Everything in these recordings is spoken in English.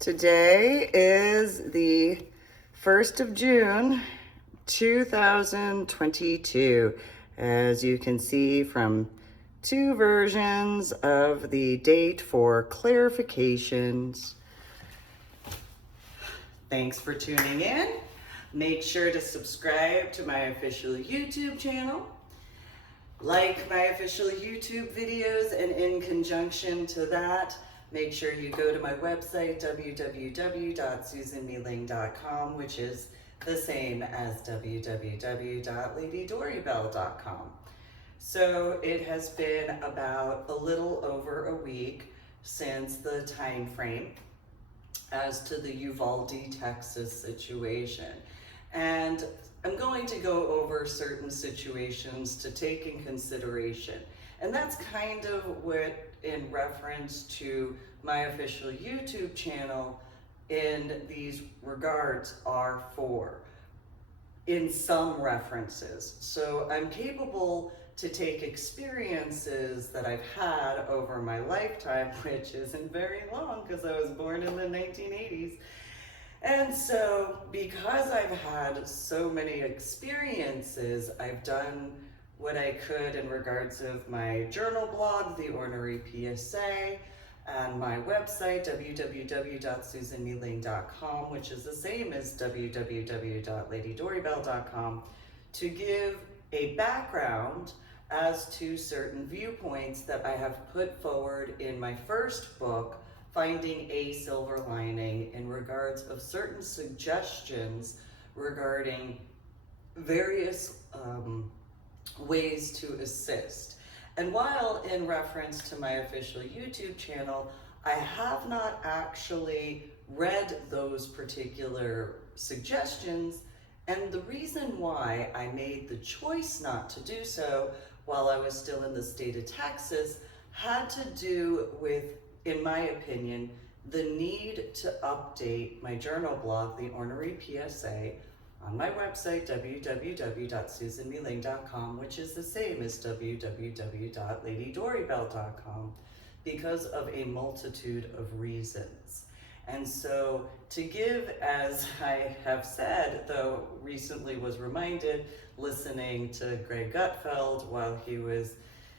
Today is the 1st of June, 2022. As you can see from two versions of the date for clarifications. Thanks for tuning in. Make sure to subscribe to my official YouTube channel. Like my official YouTube videos, and in conjunction to that, make sure you go to my website, www.susanmealing.com, which is the same as www.ladydorybell.com. So it has been about a little over a week since the time frame as to the Uvalde, Texas situation. And I'm going to go over certain situations to take in consideration. And that's kind of what, in reference to my official YouTube channel, in these regards are for, in some references. So I'm capable to take experiences that I've had over my lifetime, which isn't very long because I was born in the 1980s. And so, because I've had so many experiences, I've done what I could in regards of my journal blog, the Ornery PSA, and my website, www.susanmealing.com, which is the same as www.ladydorybell.com, to give a background as to certain viewpoints that I have put forward in my first book, Finding a Silver Lining, in regards of certain suggestions regarding various ways to assist. And while in reference to my official YouTube channel, I have not actually read those particular suggestions, and the reason why I made the choice not to do so while I was still in the state of Texas had to do with, in my opinion, the need to update my journal blog, the Ornery PSA, on my website, www.susanmealing.com, which is the same as www.ladydorybell.com, because of a multitude of reasons. And so, to give, as I have said, though recently was reminded, listening to Greg Gutfeld while he was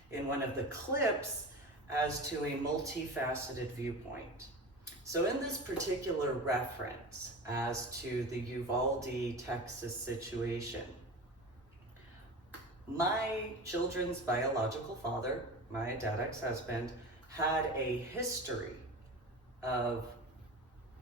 in one of the clips, as to a multifaceted viewpoint. So in this particular reference as to the Uvalde, Texas situation, my children's biological father, my dead ex-husband, had a history of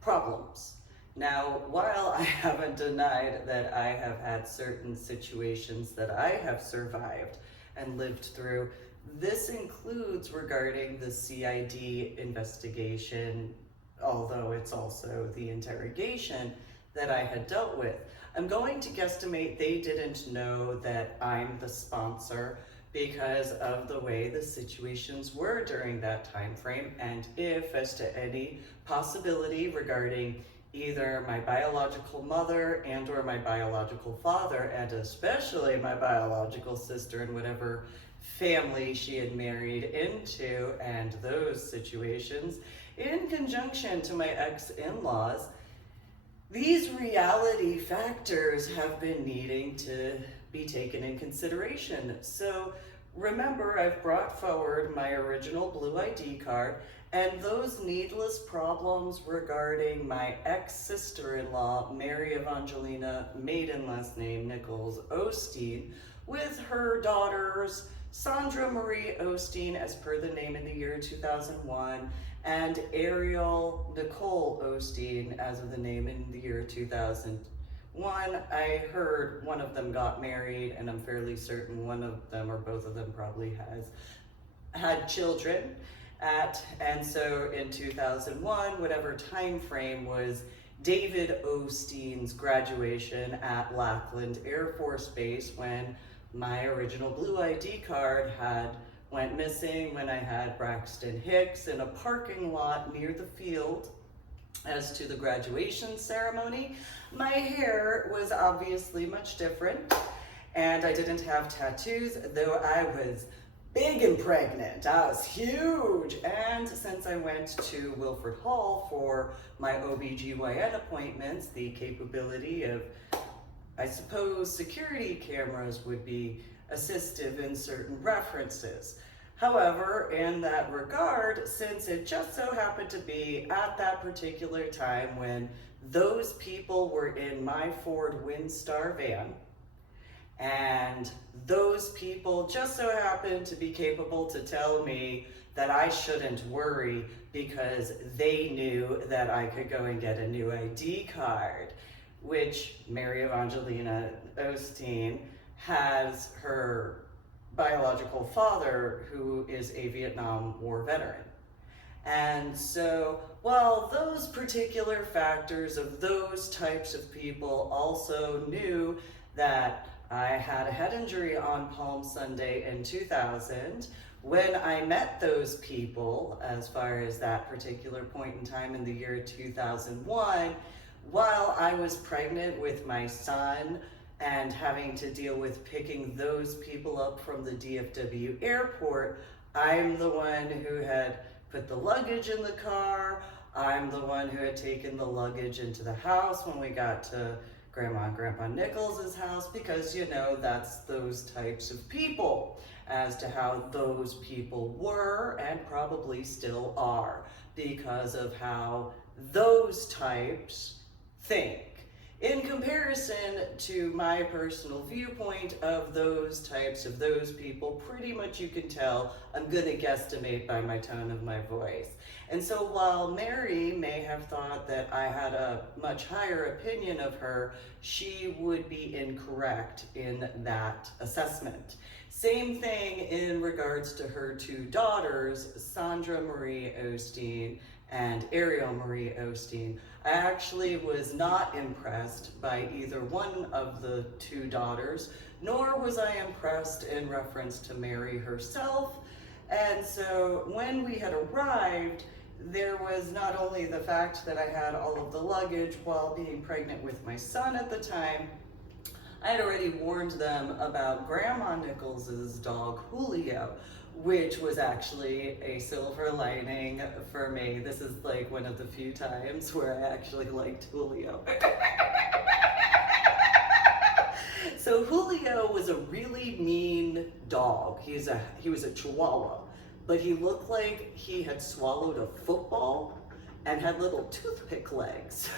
problems. Now, while I haven't denied that I have had certain situations that I have survived and lived through, this includes regarding the CID investigation, although it's also the interrogation that I had dealt with. I'm going to guesstimate they didn't know that I'm the sponsor because of the way the situations were during that time frame, and if as to any possibility regarding either my biological mother and or my biological father, and especially my biological sister and whatever family she had married into, and those situations, in conjunction to my ex-in-laws, these reality factors have been needing to be taken in consideration. So remember, I've brought forward my original blue ID card, and those needless problems regarding my ex-sister-in-law, Mary Evangelina, maiden last name Nichols Osteen, with her daughters, Sandra Marie Osteen, as per the name in the year 2001, and Ariel Nicole Osteen, as of the name in the year 2001. I heard one of them got married, and I'm fairly certain one of them or both of them probably has had children at, and so in 2001, whatever time frame was David Osteen's graduation at Lackland Air Force Base, when my original blue ID card went missing, when I had Braxton Hicks in a parking lot near the field as to the graduation ceremony. My hair was obviously much different, and I didn't have tattoos, though I was big and pregnant. I was huge. And since I went to Wilford Hall for my OBGYN appointments, the capability of, I suppose, security cameras would be assistive in certain references. However, in that regard, since it just so happened to be at that particular time when those people were in my Ford Windstar van, and those people just so happened to be capable to tell me that I shouldn't worry because they knew that I could go and get a new ID card, which Mary Evangelina Osteen has her biological father, who is a Vietnam War veteran. And so, while those particular factors of those types of people also knew that I had a head injury on Palm Sunday in 2000, when I met those people, as far as that particular point in time in the year 2001, while I was pregnant with my son and having to deal with picking those people up from the DFW airport, I'm the one who had put the luggage in the car. I'm the one who had taken the luggage into the house when we got to Grandma and Grandpa Nichols' house, because, you know, that's those types of people, as to how those people were and probably still are, because of how those types think. In comparison to my personal viewpoint of those types of those people, pretty much you can tell I'm going to guesstimate by my tone of my voice. And so while Mary may have thought that I had a much higher opinion of her, she would be incorrect in that assessment. Same thing in regards to her two daughters, Sandra Marie Osteen and Ariel Marie Osteen. I actually was not impressed by either one of the two daughters, nor was I impressed in reference to Mary herself. And so when we had arrived, there was not only the fact that I had all of the luggage while being pregnant with my son at the time, I had already warned them about Grandma Nichols' dog, Julio, which was actually a silver lining for me. This is like one of the few times where I actually liked Julio. So Julio was a really mean dog. He was a Chihuahua, but he looked like he had swallowed a football and had little toothpick legs.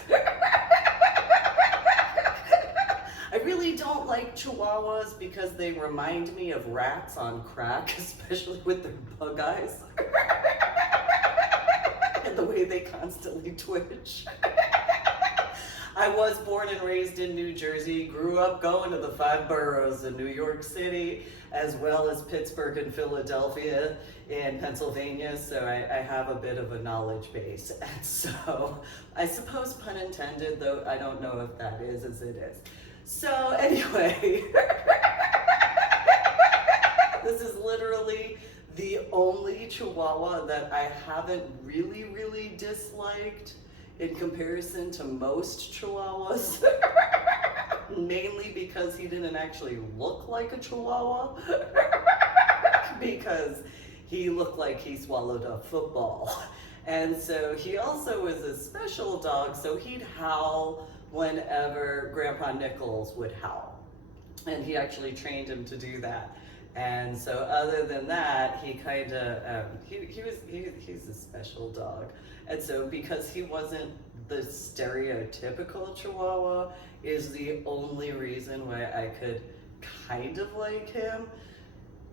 I really don't like Chihuahuas because they remind me of rats on crack, especially with their bug eyes and the way they constantly twitch. I was born and raised in New Jersey, grew up going to the 5 boroughs in New York City, as well as Pittsburgh and Philadelphia in Pennsylvania, so I have a bit of a knowledge base. And so, I suppose pun intended, though I don't know if that is as it is. So anyway, this is literally the only Chihuahua that I haven't really disliked in comparison to most Chihuahuas, mainly because he didn't actually look like a Chihuahua, because he looked like he swallowed a football. And so he also was a special dog, so he'd howl whenever Grandpa Nichols would howl. And he actually trained him to do that. And so other than that, he kind of, he's a special dog. And so because he wasn't the stereotypical Chihuahua is the only reason why I could kind of like him.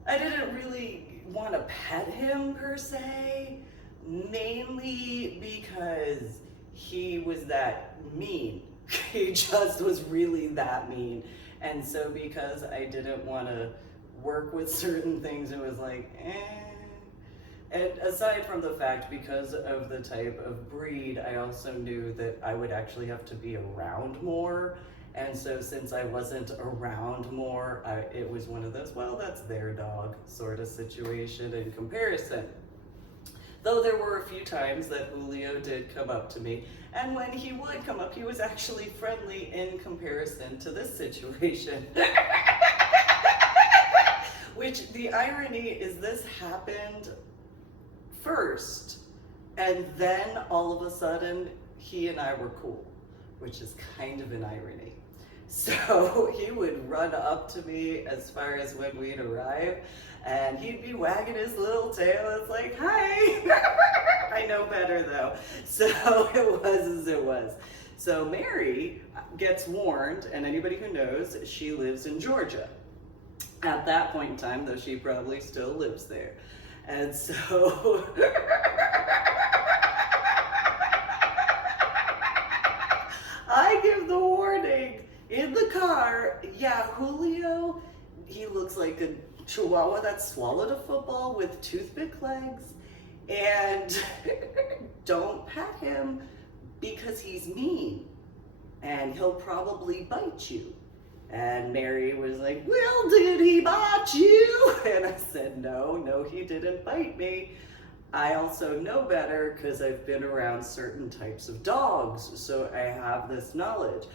I didn't really want to pet him per se, mainly because he was that mean. He just was really that mean. And so because I didn't want to work with certain things, it was like, And aside from the fact, because of the type of breed, I also knew that I would actually have to be around more. And so since I wasn't around more, it was one of those, well, that's their dog sort of situation in comparison. Though there were a few times that Julio did come up to me, and when he would come up, he was actually friendly in comparison to this situation. Which the irony is this happened first, and then all of a sudden he and I were cool, which is kind of an irony. So he would run up to me as far as when we'd arrive, and he'd be wagging his little tail. It's like, hi. I know better though. So it was as it was. So Mary gets warned, and anybody who knows, she lives in Georgia. At that point in time, though she probably still lives there. And so I give the warning in the car. Yeah, Julio, he looks like a chihuahua that swallowed a football with toothpick legs. And don't pet him because he's mean and he'll probably bite you. And Mary was like, well, did he bite you? And I said, no, he didn't bite me. I also know better because I've been around certain types of dogs, so I have this knowledge.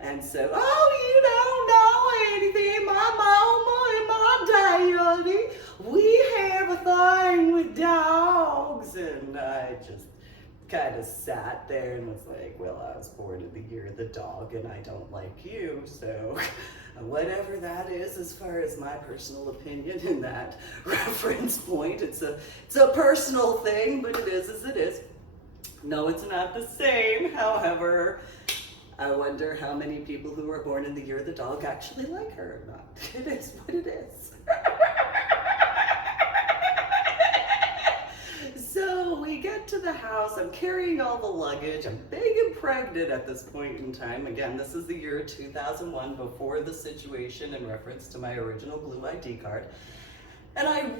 And so, oh, you don't know anything, my mama and my daddy, we have a thing with dogs. And I just kind of sat there and was like, well, I was born in the year of the dog and I don't like you, so whatever that is as far as my personal opinion in that reference point, it's a personal thing, but it is as it is. No, it's not the same. However, I wonder how many people who were born in the year of the dog actually like her or not. It is what it is. So we get to the house, I'm carrying all the luggage, I'm big and pregnant at this point in time. Again, this is the year 2001, before the situation in reference to my original blue ID card. And I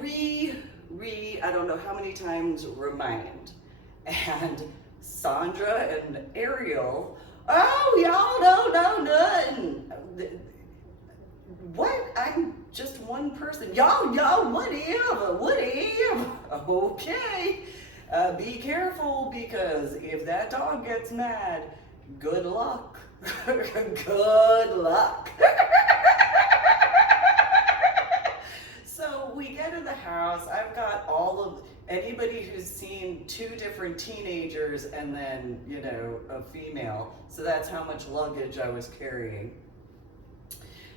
I don't know how many times, remind. And Sandra and Ariel, oh, y'all don't know nothing. What? I'm just one person. Y'all, whatever. Okay. Be careful, because if that dog gets mad, good luck. Good luck. So we get in the house. I've got all of anybody who's seen two different teenagers and then, a female. So that's how much luggage I was carrying.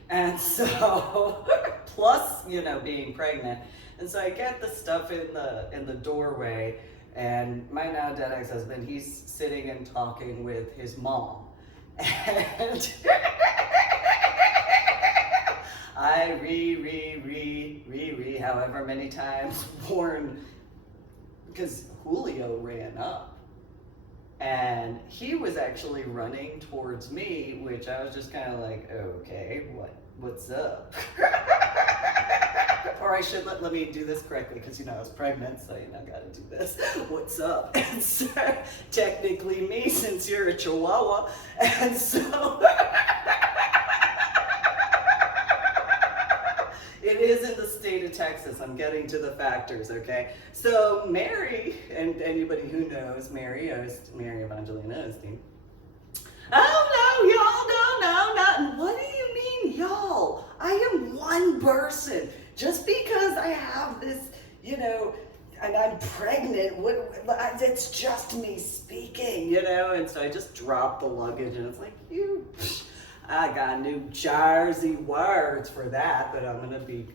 And so, plus, being pregnant. And so I get the stuff in the doorway, and my now dead ex-husband, he's sitting and talking with his mom. And I however many times warned, because Julio ran up. And he was actually running towards me, which I was just kind of like, okay, what's up? Or I should let me do this correctly, because I was pregnant, so gotta do this. What's up? And so, technically me, since you're a chihuahua. And so it is in the state of Texas. I'm getting to the factors, okay? So Mary, and anybody who knows Mary Evangelina Osteen. Oh no, y'all don't know nothing. What do you mean, y'all? I am one person. Just because I have this, and I'm pregnant, it's just me speaking, And so I just dropped the luggage, and it's like, I got New Jersey words for that, but I'm gonna be,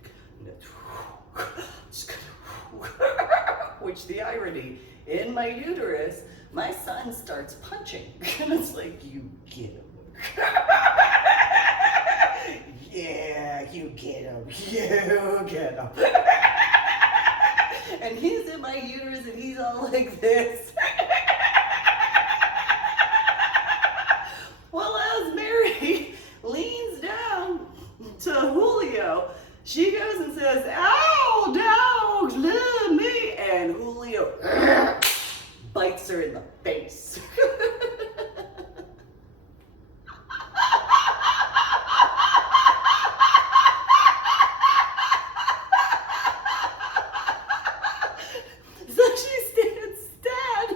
which the irony, in my uterus, my son starts punching, and it's like, you get him. Yeah, you get him, And he's in my uterus, and he's all like this. Well, as Mary leans down to Julio, she goes and says, "Ow, dogs love me," and Julio bites her in the face. So she stands dead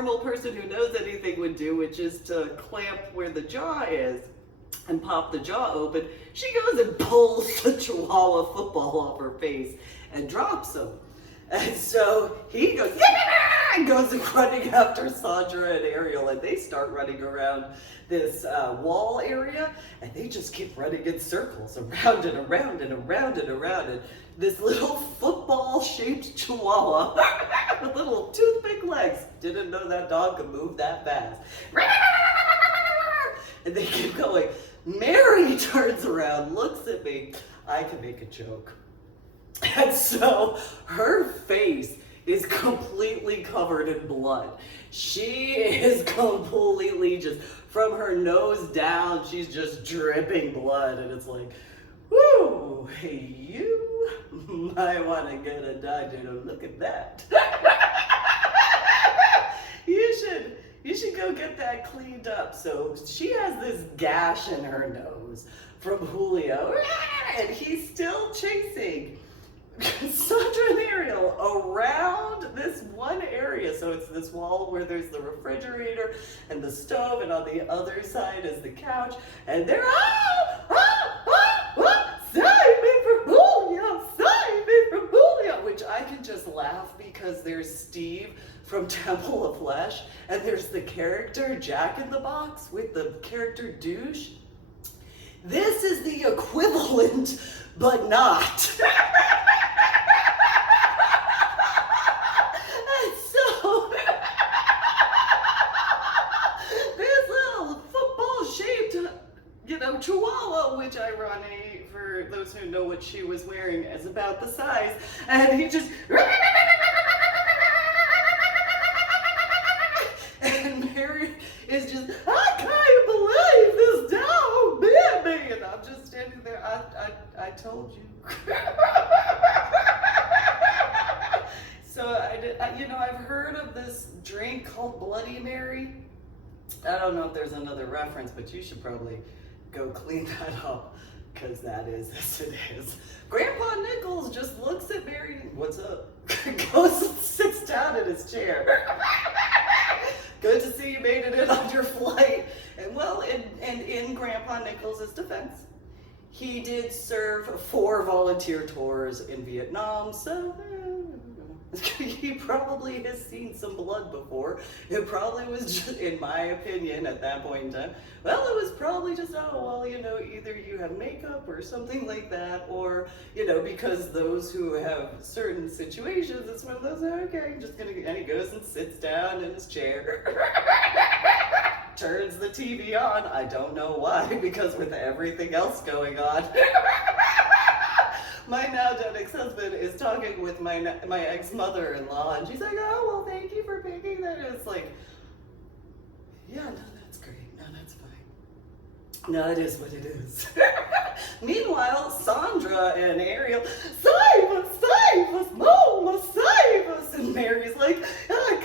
normal person who knows anything would do, which is to clamp where the jaw is and pop the jaw open. She goes and pulls the Chihuahua football off her face and drops him. And so he goes, yeah, and goes running after Sandra and Ariel, and they start running around this wall area, and they just keep running in circles around and around and around and around. And this little football-shaped Chihuahua with little toothpick legs, didn't know that dog could move that fast. And they keep going. Mary turns around, looks at me. I can make a joke. And so her face is completely covered in blood. She is completely just, from her nose down, she's just dripping blood. And it's like, whoo, you might want to get a doctor to look at that. You should go get that cleaned up. So she has this gash in her nose from Julio, and he's still chasing Sandra and Ariel around this one area. So it's this wall where there's the refrigerator and the stove, and on the other side is the couch, and they're save me from Julio, save me from Julio, which I can just laugh because there's Steve from Temple of Flesh, and there's the character Jack in the Box with the character Douche. This is the equivalent, but not. And so, this little football-shaped, Chihuahua, which irony, for those who know what she was wearing, is about the size, and he just, and Mary is just, I can't believe this dog bit me, and I'm just standing there, I told you. So I've heard of this drink called Bloody Mary. I don't know if there's another reference, but you should probably go clean that up, because that is as it is. Grandpa Nichols just looks at Mary, what's up? Goes and sits down in his chair. Good to see you made it in on your flight. And well, in Grandpa Nichols' defense, he did serve 4 volunteer tours in Vietnam, so he probably has seen some blood before. It probably was just, in my opinion, at that point in time, well, it was probably just, either you have makeup or something like that, or, because those who have certain situations, it's one of those, okay, I'm just gonna, and he goes and sits down in his chair, turns the TV on, I don't know why, because with everything else going on, my now dead ex-husband is talking with my ex-mother-in-law, and she's like, oh, well, thank you for picking that. And it's like, yeah, no, that's great. No, that's fine. No, it is what it is. Meanwhile, Sandra and Ariel, save us, Mama, save us. And Mary's like, I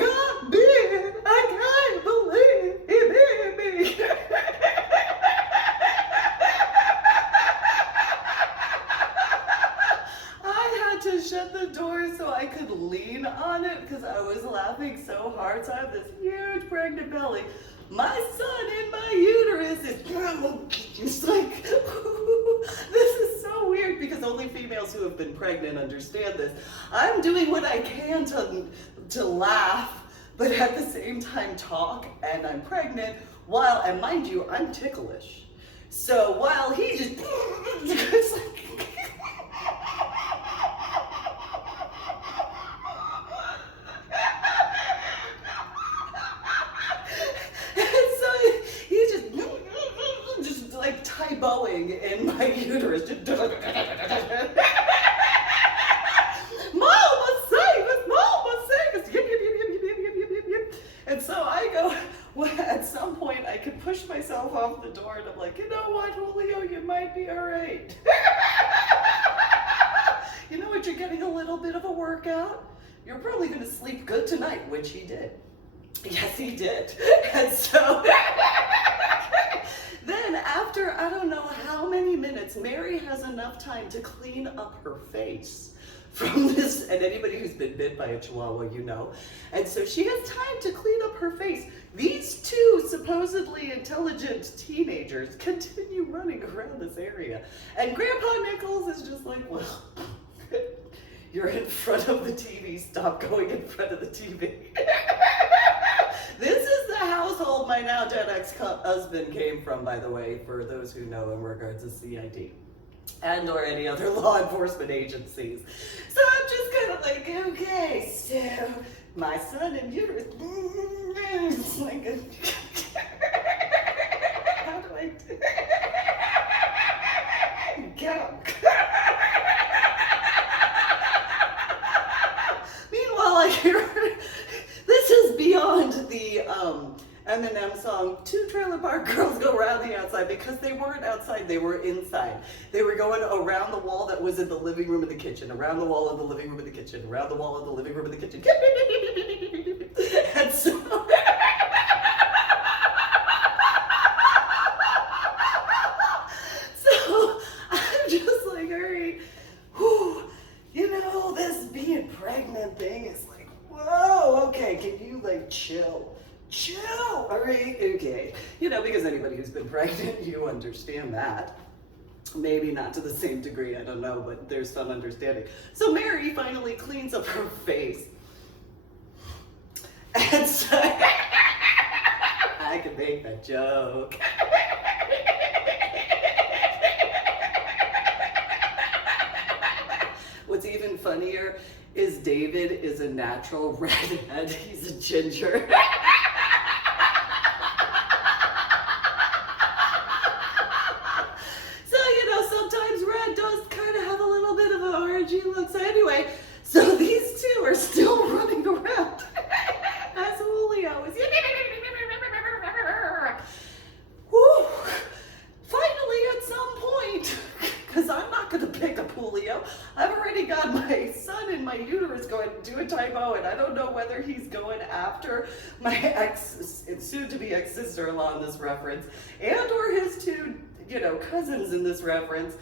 got bit. I can't believe he bit me. To shut the door so I could lean on it because I was laughing so hard. So I have this huge pregnant belly. My son in my uterus is it's like, this is so weird because only females who have been pregnant understand this. I'm doing what I can to laugh, but at the same time talk, and I'm pregnant, and mind you, I'm ticklish. So while he just, it's like, bowing in my uterus. Mama, save us! Mama, save us! Yip, yip, yip, yip, yip, yip, yip, yip, yip. And so I go, well, at some point I could push myself off the door, and I'm like, you know what, Julio, you might be all right. You know what, you're getting a little bit of a workout. You're probably going to sleep good tonight, which he did. Yes, he did. And so then after I don't know how many minutes Mary has enough time to clean up her face from this, and anybody who's been bit by a chihuahua, you know. And so she has time to clean up her face. These two supposedly intelligent teenagers continue running around this area. And Grandpa Nichols is just like, well, you're in front of the TV, stop going in front of the TV. This is the household my now dead ex-husband came from, by the way, for those who know in regards to CID and or any other law enforcement agencies. So I'm just kind of like, okay, so my son in uterus, it's like a, how do I do get him? Meanwhile, I hear, this is beyond the Eminem song, Two Trailer Park Girls Go Round the Outside, because they weren't outside, they were inside. They were going around the wall that was in the living room and the kitchen, around the wall of the living room and the kitchen, around the wall of the living room and the kitchen. And so, so I'm just like, all right, whew, you know, this being pregnant thing is like, whoa, okay, can you like chill? Chill, all right, okay. You know, because anybody who's been pregnant, you understand that. Maybe not to the same degree, I don't know, but there's some understanding. So Mary finally cleans up her face. And so, I can make that joke. What's even funnier is David is a natural redhead. He's a ginger. Look. So anyway, so these two are still running around as Julio is. Whew. Finally, at some point, because I'm not going to pick up Julio, I've already got my son in my uterus going to do a typo, and I don't know whether he's going after my soon-to-be ex-sister-in-law in this reference, and or his two, cousins in this reference.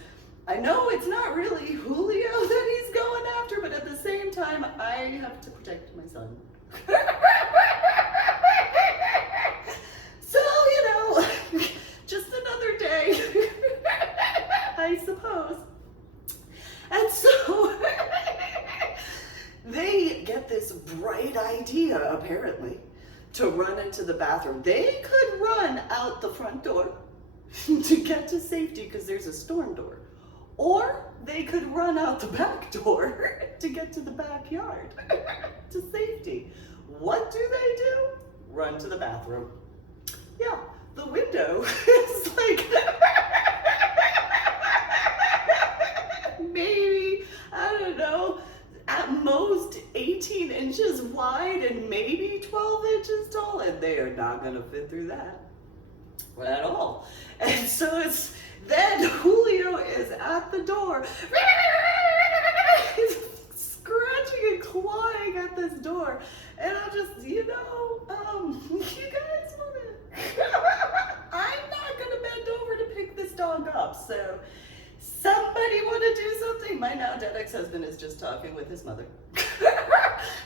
I know it's not really Julio that he's going after, but at the same time, I have to protect my son. So, just another day, I suppose. And so, they get this bright idea, apparently, to run into the bathroom. They could run out the front door to get to safety because there's a storm door. Or they could run out the back door to get to the backyard to safety. What do they do? Run to the bathroom. Yeah, the window is like maybe, I don't know, at most 18 inches wide and maybe 12 inches tall, and they are not going to fit through that at all. And so then Julio is at the door, he's scratching and clawing at this door, and I'm just, you guys want to, I'm not going to bend over to pick this dog up, so somebody want to do something? My now dead ex-husband is just talking with his mother,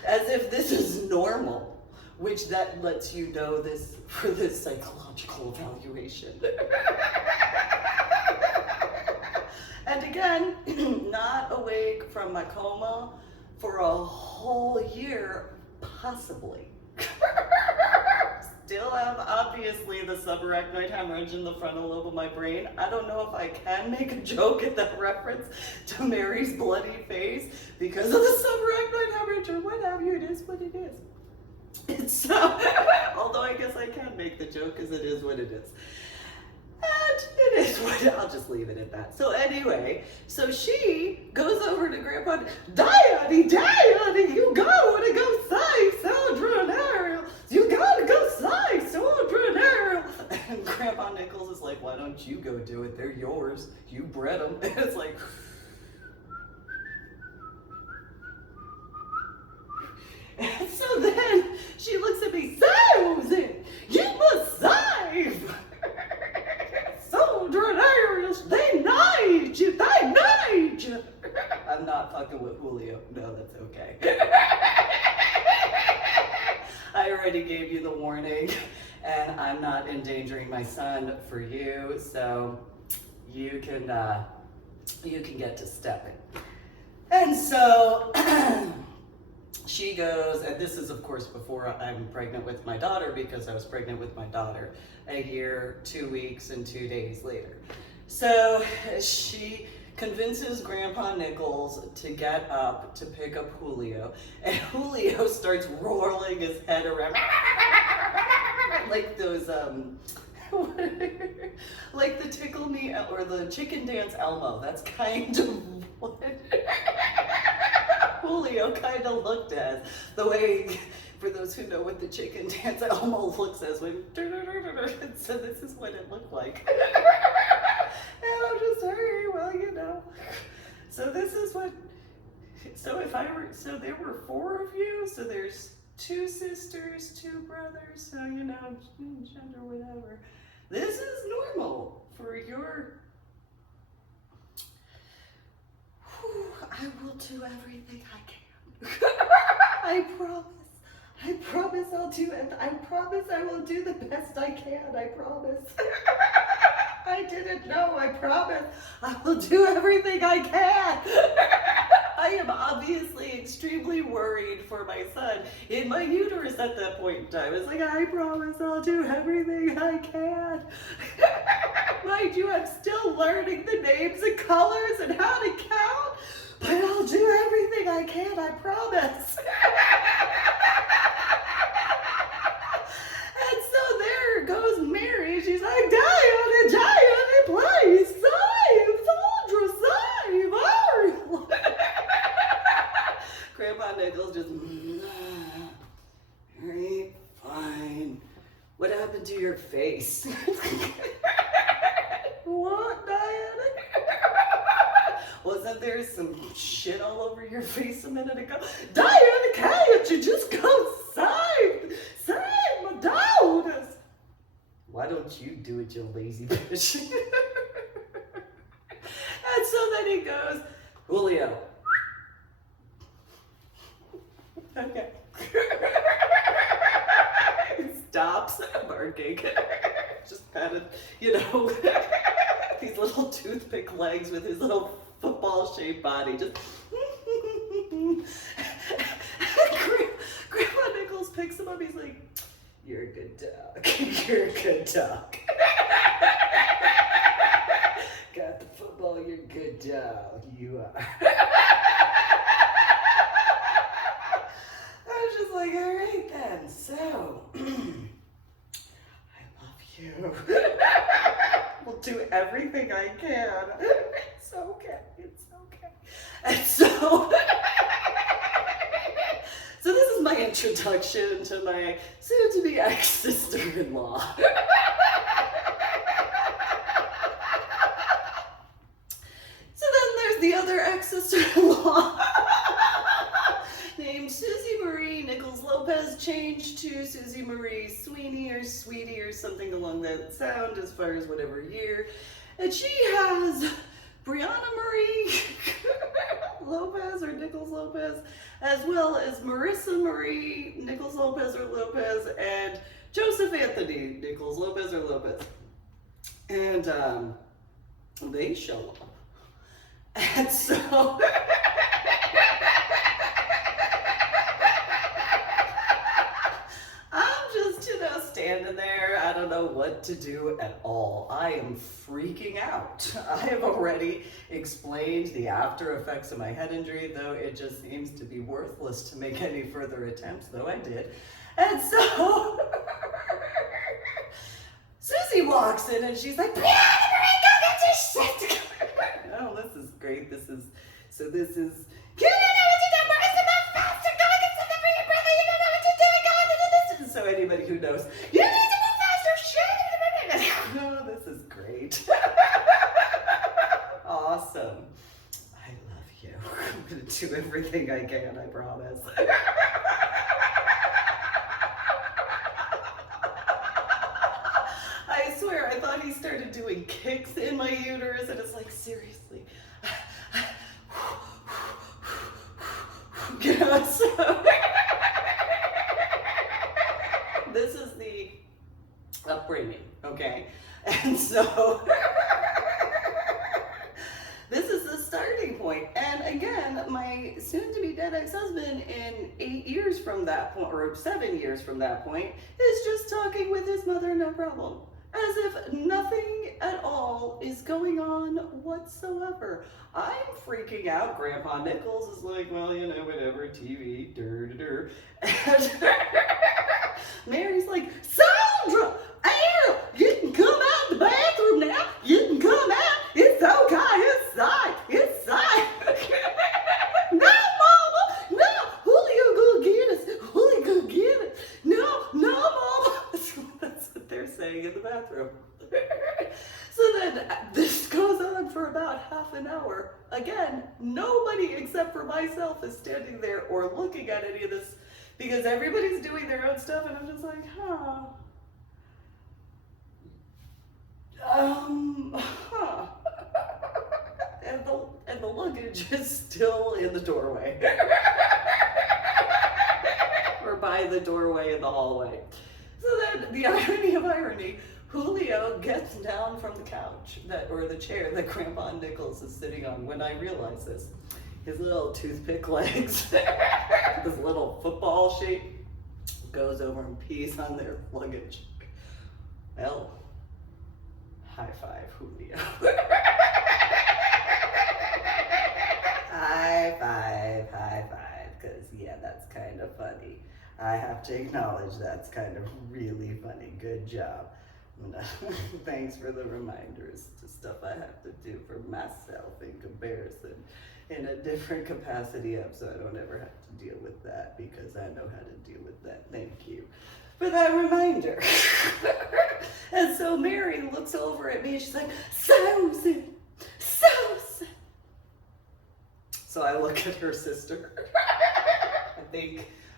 as if this is normal. Which that lets you know this for this psychological evaluation. And again, not awake from my coma for a whole year, possibly. Still have, obviously, the subarachnoid hemorrhage in the frontal lobe of my brain. I don't know if I can make a joke at that reference to Mary's bloody face because of the subarachnoid hemorrhage or what have you. It is what it is. It's although I guess I can make the joke because it is what it is. And it is what, I'll just leave it at that. So anyway, so she goes over to Grandpa, Daddy, you gotta go save Sandra and Ariel. You gotta go save Sandra and Ariel. And Grandpa Nichols is like, why don't you go do it? They're yours. You bred them. And it's like, and so then she looks at me, Susan, you must save Sandra and Ariel. They I'm not fucking with Julio. No, that's okay. I already gave you the warning, and I'm not endangering my son for you, so you can get to stepping. And so she goes, and this is of course before I'm pregnant with my daughter, because I was pregnant with my daughter a year, 2 weeks, and 2 days later. So she convinces Grandpa Nichols to get up to pick up Julio, and Julio starts rolling his head around like those like the tickle me or the chicken dance Elmo. That's kind of what Julio kind of looked as. The way, for those who know what the chicken dance Elmo looks as, when so this is what it looked like. And I'm just, hey, well, you know. So this is what, so there were 4 of you, so there's 2 sisters, 2 brothers, so you know, gender, whatever. This is normal for your, I will do everything I can. I promise I'll do it. I promise I will do the best I can. I promise. I didn't know. I promise I will do everything I can. I am obviously extremely worried for my son in my uterus at that point in time. It's like, I promise I'll do everything I can. Mind you, I'm still learning the names and colors and how to count, but I'll do everything I can, I promise. And so there goes Mary. She's like, Diana, please, save, Sandra, save, Ariel. Grandpa Nichols just, very fine. What happened to your face? What, Diana? Wasn't there some shit all over your face a minute ago? Diana, can't you just go save my daughters? Why don't you do it, you lazy bitch? And so then he goes, Julio. Okay. He stops barking. Just kind of, you know, these little toothpick legs with his little football-shaped body. Just Grandpa Nichols picks him up. He's like, "You're a good dog. You're a good dog. Got the football. You're a good dog. You are." I was just like, all right then. So, I love you. We'll do everything I can. It's okay. It's okay. And so, so this is my introduction to my soon-to-be ex-sister-in-law. So then there's the other ex-sister-in-law named Susie Marie Nichols Lopez, changed to Susie Marie Sweeney or Sweetie or something along that sound as far as whatever year. And she has Brianna Marie Lopez or Nichols Lopez, as well as Marissa Marie Nichols Lopez or Lopez, and Joseph Anthony Nichols Lopez or Lopez. And they show up. And so standing there, I don't know what to do at all. I am freaking out. I have already explained the after effects of my head injury, though it just seems to be worthless to make any further attempts, though I did. And so Susie walks in and she's like, Brianna Marie, go get your shit together. Oh, this is great. This is, you don't know what to do, Marissa, move faster, go and get something for your brother, you don't know what to do, go and do this. So anybody who knows, you need to move faster, shit. Oh, this is great. Awesome. I love you. I'm gonna do everything I can, I promise. I swear, I thought he started doing kicks in my uterus, and it's like, seriously. You know, so this is the upbringing, okay? And so this is the starting point. And again, my soon-to-be dead ex-husband in 8 years from that point, or 7 years from that point, is just talking with his mother, no problem. As if nothing at all is going on whatsoever. I'm freaking out. Grandpa Nichols is like, well, you know, whatever, TV, dur. And Mary's like, Sandra, Anna, you can come out the bathroom now. You can come out. It's okay. It's safe. It's safe. No, Mama. No. Julio gonna get us. Julio gonna get us. No, Mama. That's what they're saying in the bathroom. So then this goes on for about half an hour. Again, nobody except for myself is standing there or looking at any of this because everybody's doing their own stuff, and I'm just like, huh. And the luggage is still in the doorway. Or by the doorway in the hallway. So then, the irony of irony, Julio gets down from the couch, or the chair that Grandpa Nichols is sitting on when I realize this. His little toothpick legs, this little football shape, goes over and pees on their luggage. Well, high five, Julio. High five, because yeah, that's kind of funny. I have to acknowledge that's kind of really funny. Good job. Thanks for the reminders to stuff I have to do for myself in comparison in a different capacity up, so I don't ever have to deal with that because I know how to deal with that. Thank you for that reminder. And so Mary looks over at me and she's like, Susan. So I look at her sister.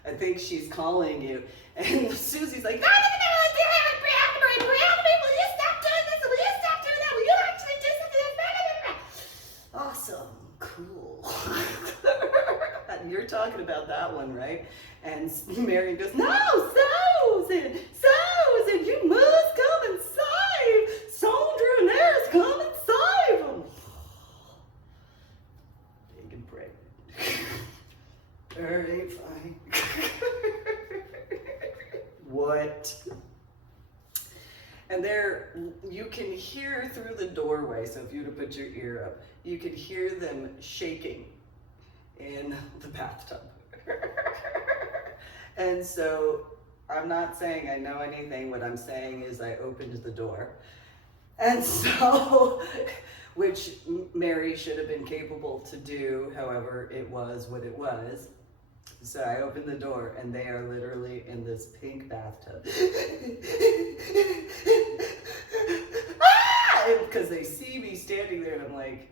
I think she's calling you. And Susie's like, no, will you stop doing this? Will you stop doing that? Will you actually do something? Awesome, cool. And you're talking about that one, right? And Mary goes, no, Susan, you must come and save Sandra and Eris, come and save them. Big and pregnant. Alright, fine. What? And there, you can hear through the doorway, so if you were to put your ear up, you could hear them shaking in the bathtub. And so, I'm not saying I know anything, what I'm saying is I opened the door. And so, which Mary should have been capable to do, however, it was what it was. So I opened the door and they are literally in this pink bathtub. Because they see me standing there and I'm like,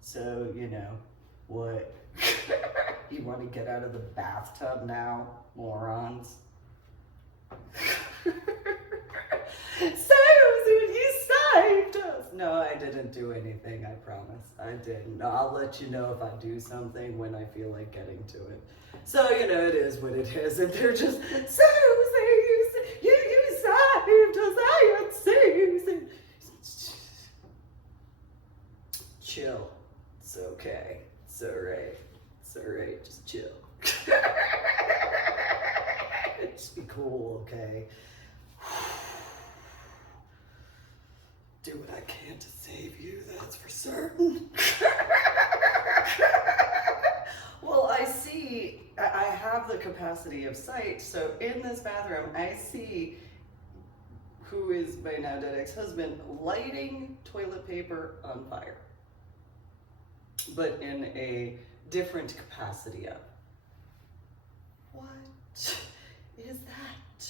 so, you know, what? You want to get out of the bathtub now, morons? Susan, you saved us! No, I didn't do anything, I promise. I didn't. I'll let you know if I do something when I feel like getting to it. So, you know, it is what it is. And they're just, Susan, you saved us, Aunt Susan. Chill. It's okay. It's alright. It's alright. Just chill. Just be cool, okay? Do what I can to save you, that's for certain. Well, I see, I have the capacity of sight, so in this bathroom, I see who is my now dead ex-husband lighting toilet paper on fire, but in a different capacity of. What is that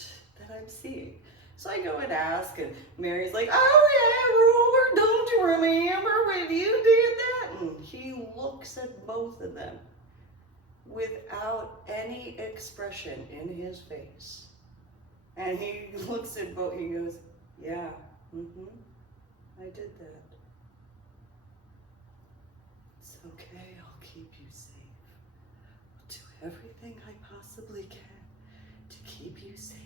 I'm seeing? So I go and ask, and Mary's like, oh yeah, Robert, don't you remember when you did that? And he looks at both of them without any expression in his face. And he looks at both, he goes, yeah, I did that. It's okay, I'll keep you safe. everything I possibly can to keep you safe.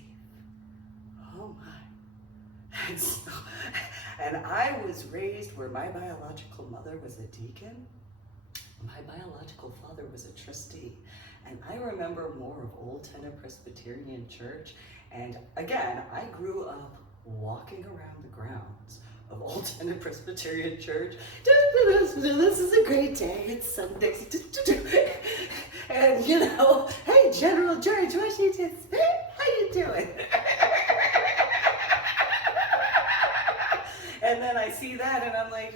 Oh my. And I was raised where my biological mother was a deacon. My biological father was a trustee. And I remember more of Old Tenor Presbyterian Church. And again, I grew up walking around the grounds of Old Tenor Presbyterian Church. This is a great day, it's Sunday. And hey, General George Washington, how you doing? And then I see that and I'm like,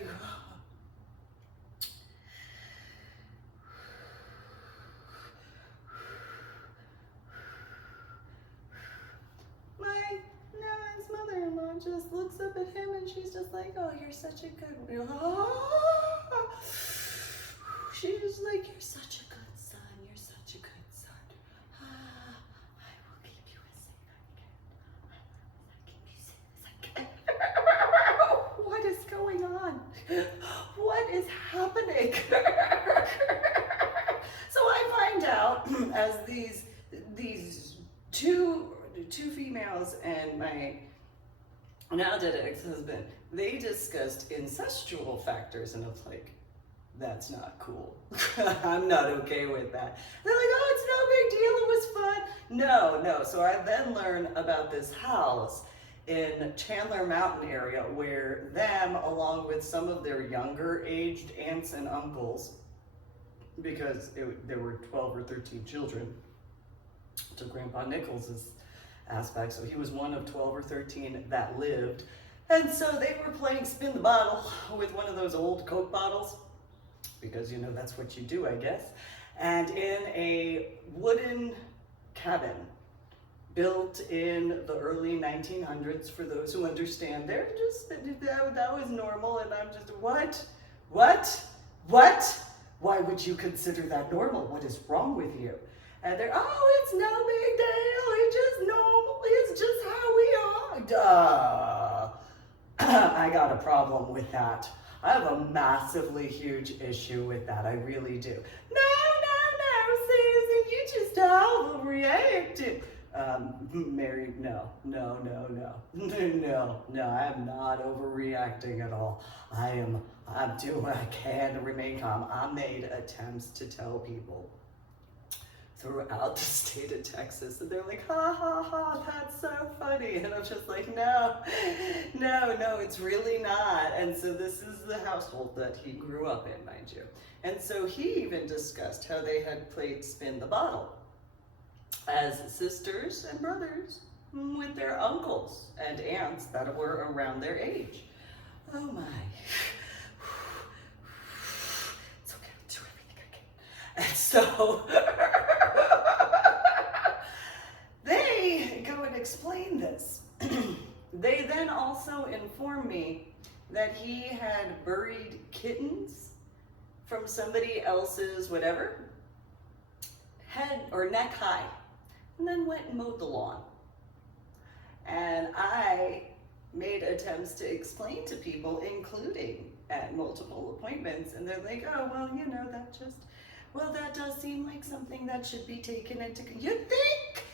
his mother-in-law just looks up at him and she's just like, oh, you're such a good one. She's like, you're such a good son. You're such a good son. I will keep you as safe as I can. I keep you safe as I can. What is going on? What is happening? So I find out as these two females and my now dead ex-husband, they discussed incestual factors, and I was like, that's not cool. I'm not okay with that. They're like, oh, it's no big deal, it was fun. No. So I then learn about this house in Chandler Mountain area where them, along with some of their younger aged aunts and uncles, because there were 12 or 13 children, to Grandpa Nichols's aspect, so he was one of 12 or 13 that lived, and so they were playing spin the bottle with one of those old Coke bottles, because that's what you do, I guess, and in a wooden cabin built in the early 1900s, for those who understand, they're just, that was normal, and I'm just, what? Why would you consider that normal? What is wrong with you? And they're, oh, it's no big deal, it's just normal, it's just how we are. Duh. I got a problem with that. I have a massively huge issue with that, I really do. No, Susan, you just overreacted. Mary, no, I am not overreacting at all. I'm doing what I can to remain calm. I made attempts to tell people throughout the state of Texas, and they're like, ha, that's so funny, and I'm just like, no, it's really not. And so this is the household that he grew up in, mind you. And so he even discussed how they had played spin the bottle as sisters and brothers with their uncles and aunts that were around their age. Oh my. It's okay, I'll do everything I can. And so they go and explain this. They then also inform me that he had buried kittens from somebody else's whatever, head or neck high, and then went and mowed the lawn. And I made attempts to explain to people, including at multiple appointments, and they're like, oh, well, that does seem like something that should be taken into, you think?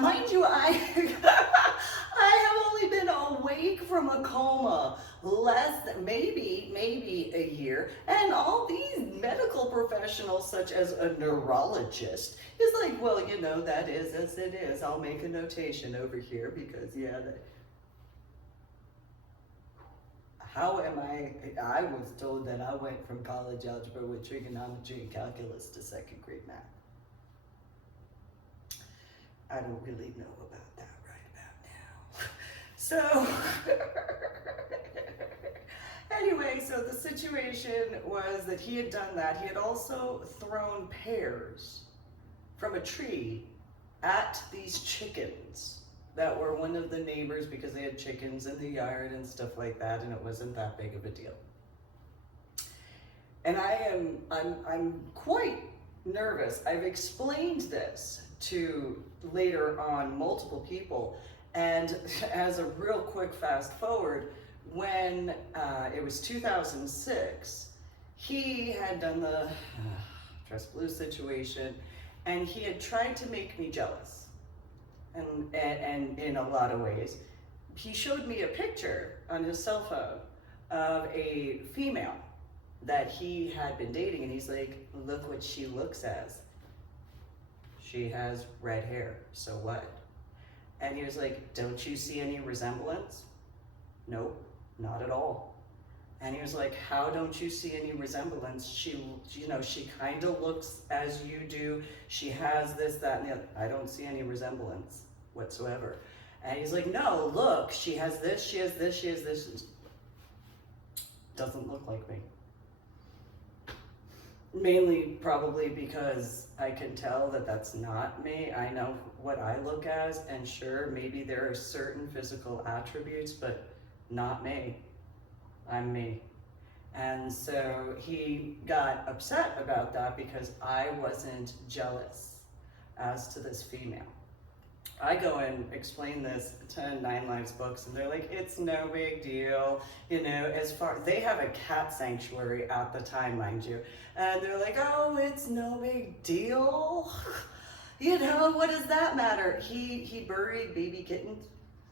Mind you, I have only been awake from a coma less than maybe a year, and all these medical professionals, such as a neurologist, is like, well, that is as it is. I'll make a notation over here because, how am I was told that I went from college algebra with trigonometry and calculus to second grade math. I don't really know about that right about now. So, anyway, so the situation was that he had done that. He had also thrown pears from a tree at these chickens that were one of the neighbors, because they had chickens in the yard and stuff like that, and it wasn't that big of a deal. And I'm quite nervous. I've explained this to later on multiple people, and as a real quick fast forward, when it was 2006, he had done the dress blue situation, and he had tried to make me jealous, and in a lot of ways. He showed me a picture on his cell phone of a female that he had been dating, and he's like, look what she looks as. She has red hair, so what? And he was like, don't you see any resemblance? Nope, not at all. And he was like, how don't you see any resemblance? She kind of looks as you do. She has this, that, and the other. I don't see any resemblance whatsoever. And he's like, no, look, she has this, she has this, she has this. Doesn't look like me. Mainly probably because I can tell that that's not me. I know what I look as, and sure, maybe there are certain physical attributes, but not me. I'm me. And so he got upset about that because I wasn't jealous as to this female. I go and explain this to 9 Lives Books, and they're like, it's no big deal. They have a cat sanctuary at the time, mind you. And they're like, oh, it's no big deal. What does that matter? He buried baby kittens.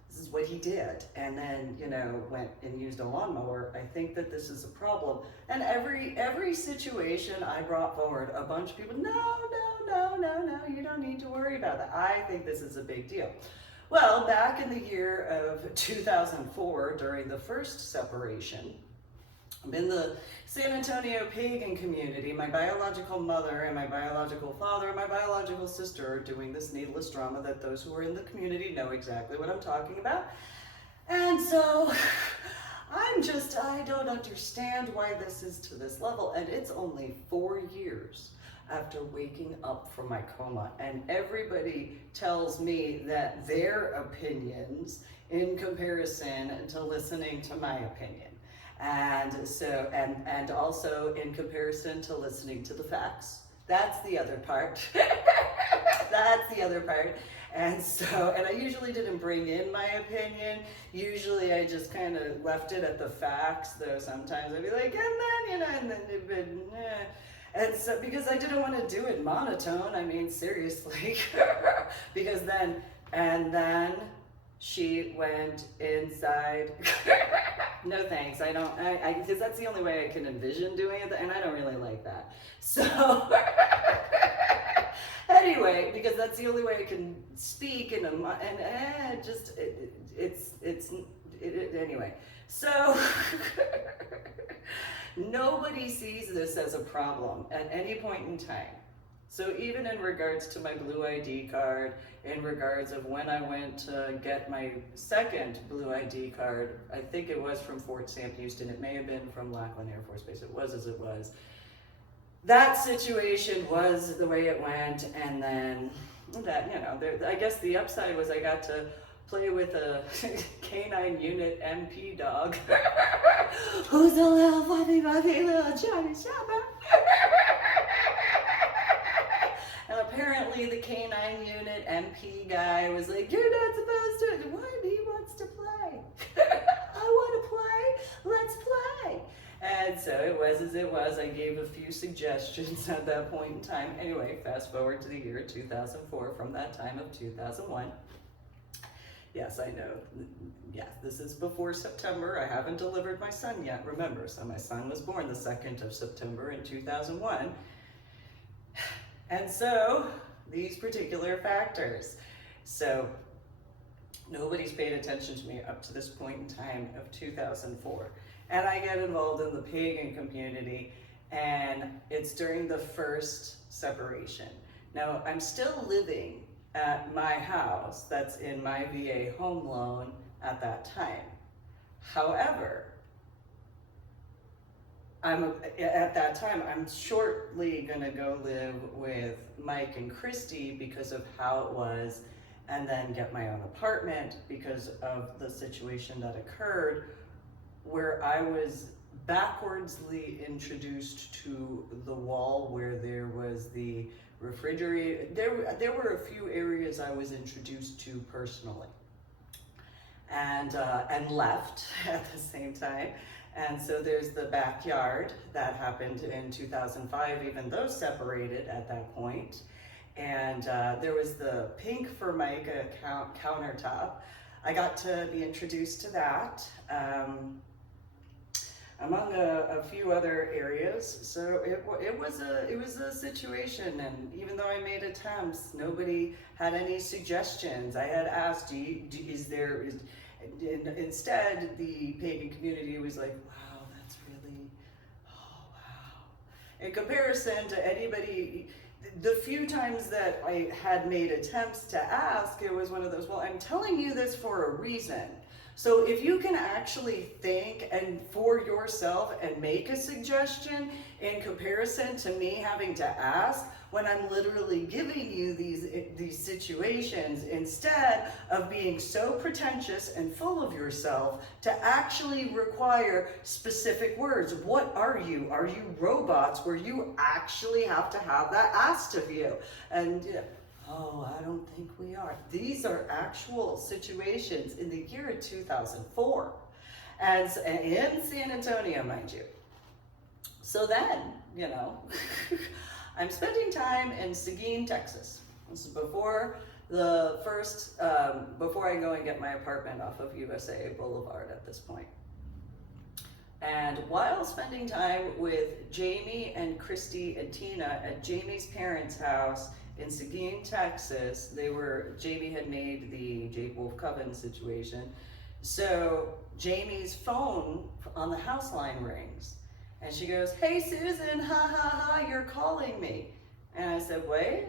This is what he did. And then, went and used a lawnmower. I think that this is a problem. And every situation I brought forward, a bunch of people, no, you don't need to worry about that. I think this is a big deal. Well, back in the year of 2004, during the first separation, I'm in the San Antonio pagan community. My biological mother and my biological father and my biological sister are doing this needless drama that those who are in the community know exactly what I'm talking about. And so I don't understand why this is to this level. And it's only 4 years after waking up from my coma. And everybody tells me that their opinions in comparison to listening to my opinion. And so, and also in comparison to listening to the facts. That's the other part. That's the other part. And so, and I usually didn't bring in my opinion. Usually I just kind of left it at the facts, though sometimes I'd be like, and then it'd been, And so, because I didn't want to do it monotone, I mean, seriously. Because then she went inside. No thanks, I don't, because that's the only way I can envision doing it, and I don't really like that. So, anyway, because that's the only way I can speak, anyway. So, nobody sees this as a problem at any point in time. So even in regards to my blue ID card, in regards of when I went to get my second blue ID card, I think it was from Fort Sam Houston. It may have been from Lackland Air Force Base. It was as it was. That situation was the way it went, and then I guess the upside was I got to play with a canine unit MP dog, who's a little fluffy little Johnny Shopper. And apparently the canine unit MP guy was like, you're not supposed to. What? He wants to play. I want to play. Let's play. And so it was as it was. I gave a few suggestions at that point in time. Anyway, fast forward to the year 2004 from that time of 2001. Yes, I know. Yes, this is before September. I haven't delivered my son yet, remember. So my son was born the 2nd of September in 2001. And so, these particular factors. So, nobody's paid attention to me up to this point in time of 2004. And I get involved in the pagan community, and it's during the first separation. Now, I'm still living at my house that's in my VA home loan at that time. However, at that time, I'm shortly gonna go live with Mike and Christy because of how it was, and then get my own apartment because of the situation that occurred where I was backwardsly introduced to the wall where there was the refrigerator. There were a few areas I was introduced to personally, and left at the same time. And so there's the backyard that happened in 2005, even though separated at that point. And there was the pink Formica countertop. I got to be introduced to that, among a few other areas. So it was a situation, and even though I made attempts, nobody had any suggestions. I had asked, instead the pagan community was like, wow, that's really, oh wow. In comparison to anybody, the few times that I had made attempts to ask, it was one of those, well, I'm telling you this for a reason. So if you can actually think and for yourself and make a suggestion in comparison to me having to ask, when I'm literally giving you these situations, instead of being so pretentious and full of yourself to actually require specific words. What are you? Are you robots where you actually have to have that asked of you? And oh, I don't think we are. These are actual situations in the year 2004, and in San Antonio, mind you. So then, I'm spending time in Seguin, Texas. This is before before I go and get my apartment off of USA Boulevard at this point. And while spending time with Jamie and Christy and Tina at Jamie's parents' house in Seguin, Texas, Jamie had made the Jake Wolf Coven situation. So Jamie's phone on the house line rings. And she goes, hey, Susan, ha, ha, ha, you're calling me. And I said, wait.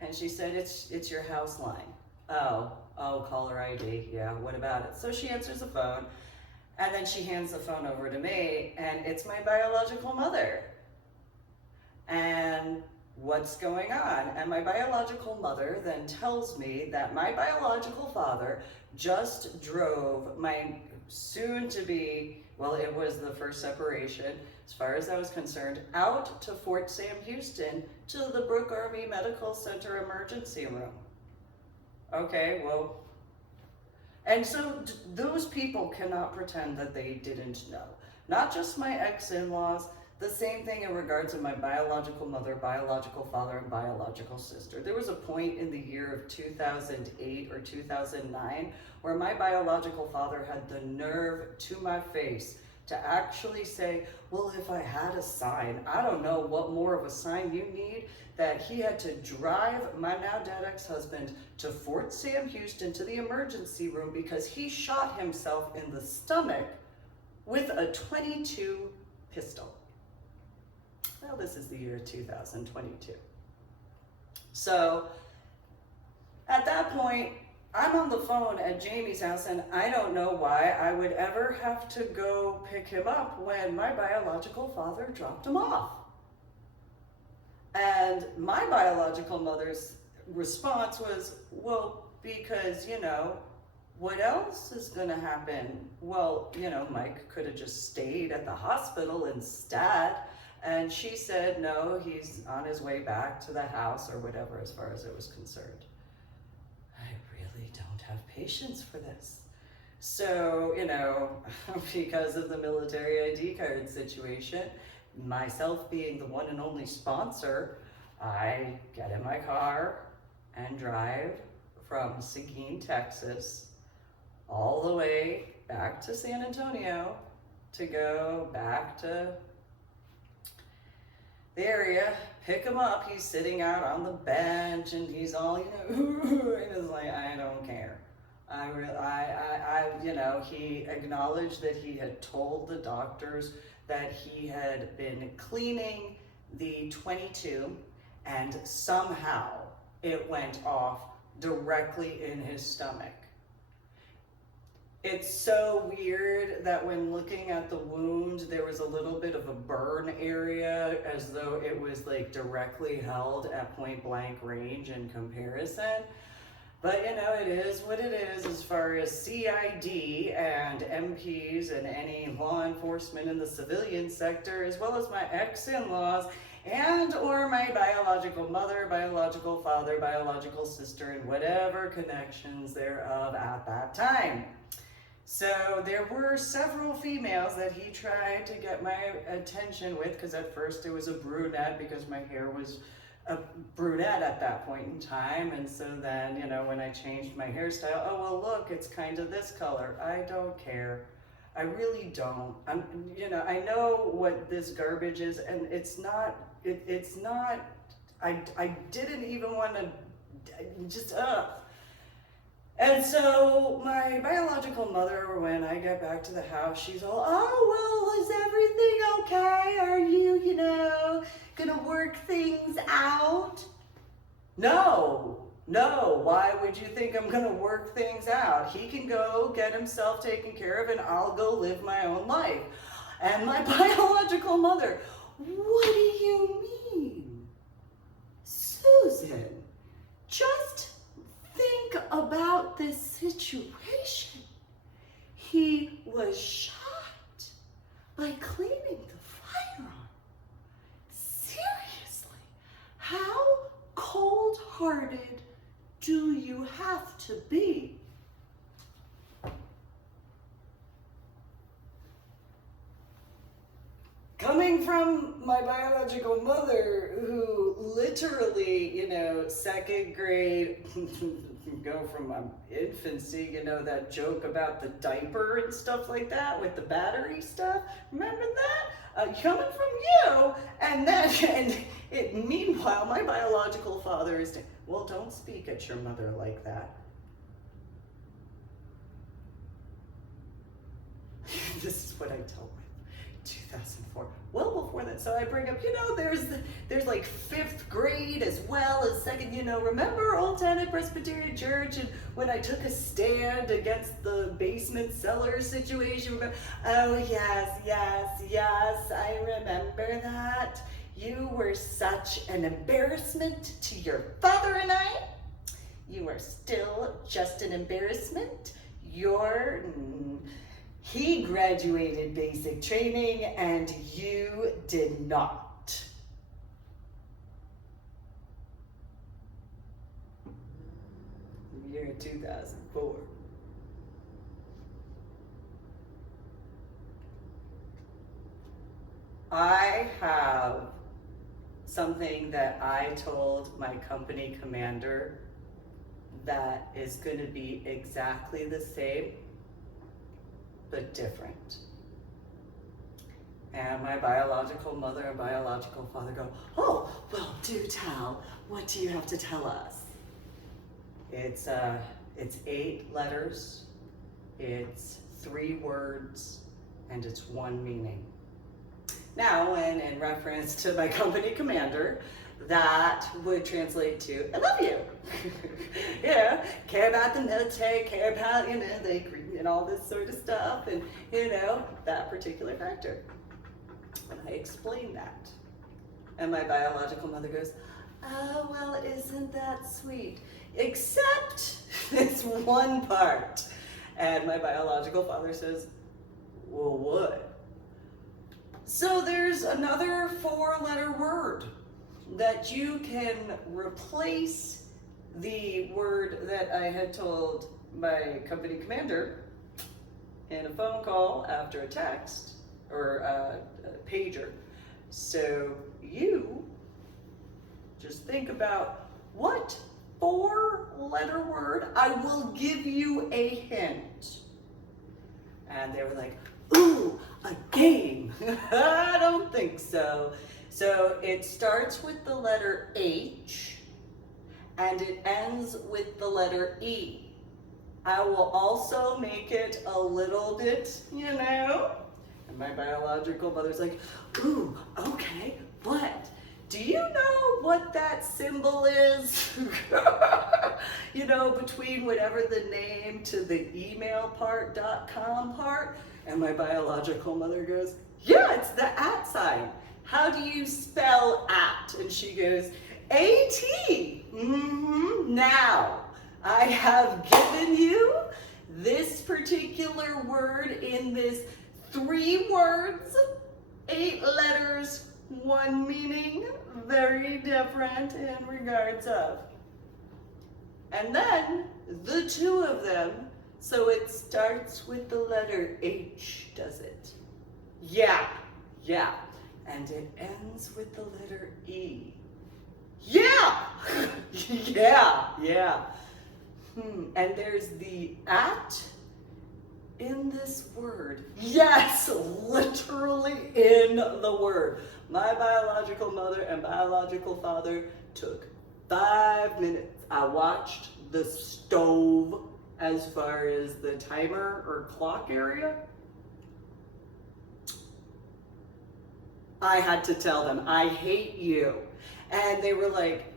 And she said, it's your house line. Oh, caller ID. Yeah, what about it? So she answers the phone, and then she hands the phone over to me, and it's my biological mother. And what's going on? And my biological mother then tells me that my biological father just drove my soon-to-be, well, it was the first separation, as far as I was concerned, out to Fort Sam Houston to the Brooke Army Medical Center emergency room. Okay, well, and so those people cannot pretend that they didn't know. Not just my ex-in-laws, the same thing in regards to my biological mother, biological father, and biological sister. There was a point in the year of 2008 or 2009 where my biological father had the nerve to my face to actually say, well, if I had a sign, I don't know what more of a sign you need, that he had to drive my now dead ex-husband to Fort Sam Houston to the emergency room because he shot himself in the stomach with a .22 pistol. Well, this is the year 2022. So at that point, I'm on the phone at Jamie's house, and I don't know why I would ever have to go pick him up when my biological father dropped him off. And my biological mother's response was, well, because, what else is going to happen? Well, Mike could have just stayed at the hospital instead. And she said, no, he's on his way back to the house or whatever, as far as it was concerned. I really don't have patience for this. So, because of the military ID card situation, myself being the one and only sponsor, I get in my car and drive from Seguin, Texas, all the way back to San Antonio to go back to the area, pick him up. He's sitting out on the bench and he's all, and it's like, I don't care. He acknowledged that he had told the doctors that he had been cleaning the .22 and somehow it went off directly in his stomach. It's so weird that when looking at the wound, there was a little bit of a burn area as though it was like directly held at point blank range in comparison. But it is what it is as far as CID and MPs and any law enforcement in the civilian sector, as well as my ex-in-laws and or my biological mother, biological father, biological sister, and whatever connections thereof at that time. So there were several females that he tried to get my attention with, because at first it was a brunette, because my hair was a brunette at that point in time. And so then, you know, when I changed my hairstyle, oh, well, look, it's kind of this color. I don't care. I really don't. You know, I know what this garbage is, and it's not, I didn't even want to, just, And so my biological mother, when I get back to the house, she's all, oh, well, is everything okay? Are you, you know, gonna work things out? No. Why would you think I'm gonna work things out? He can go get himself taken care of and I'll go live my own life. And my biological mother, what do you mean? Susan, just think about this situation. He was shot by cleaning the firearm. Seriously, how cold-hearted do you have to be? Coming from my biological mother, who literally, you know, second grade, go from infancy, you know, that joke about the diaper and stuff like that with the battery stuff. Remember that? Coming from you, and then, meanwhile, my biological father is, well, don't speak at your mother like that. This is what I tell my 2004. Well, before that, so I bring up, you know, there's like 5th grade as well as 2nd, you know, remember Old Tenet Presbyterian Church, and when I took a stand against the basement cellar situation? Oh, yes, I remember that. You were such an embarrassment to your father and I. You are still just an embarrassment. He graduated basic training and you did not. Year 2004. I have something that I told my company commander that is going to be exactly the same, but different. And my biological mother and biological father go, oh, well, do tell. What do you have to tell us? It's 8 letters, it's 3 words, and it's 1 meaning. Now, when in reference to my company commander, that would translate to, I love you. You know, care about the military, care about, you know, and all this sort of stuff, and, you know, that particular factor. And I explained that. And my biological mother goes, oh, well, isn't that sweet? Except this one part. And my biological father says, well, what? So there's another 4-letter word that you can replace the word that I had told my company commander in a phone call after a text or a pager. So you just think about what 4-letter word. I will give you a hint. And they were like, ooh, a game. I don't think so. So it starts with the letter H and it ends with the letter E. I will also make it a little bit, you know. And my biological mother's like, ooh, okay, what? Do you know what that symbol is? You know, between whatever the name to the email part, .com part. And my biological mother goes, yeah, it's the @ sign. How do you spell at? And she goes, A-T. Now, I have given you this particular word in this 3 words, 8 letters, 1 meaning, very different in regards of. And then the 2 of them So it starts with the letter H, does it? Yeah, yeah. And it ends with the letter E. Yeah! Yeah, yeah. And there's the at in this word. Yes, literally in the word. My biological mother and biological father took 5 minutes. I watched the stove as far as the timer or clock area. I had to tell them, I hate you. And they were like,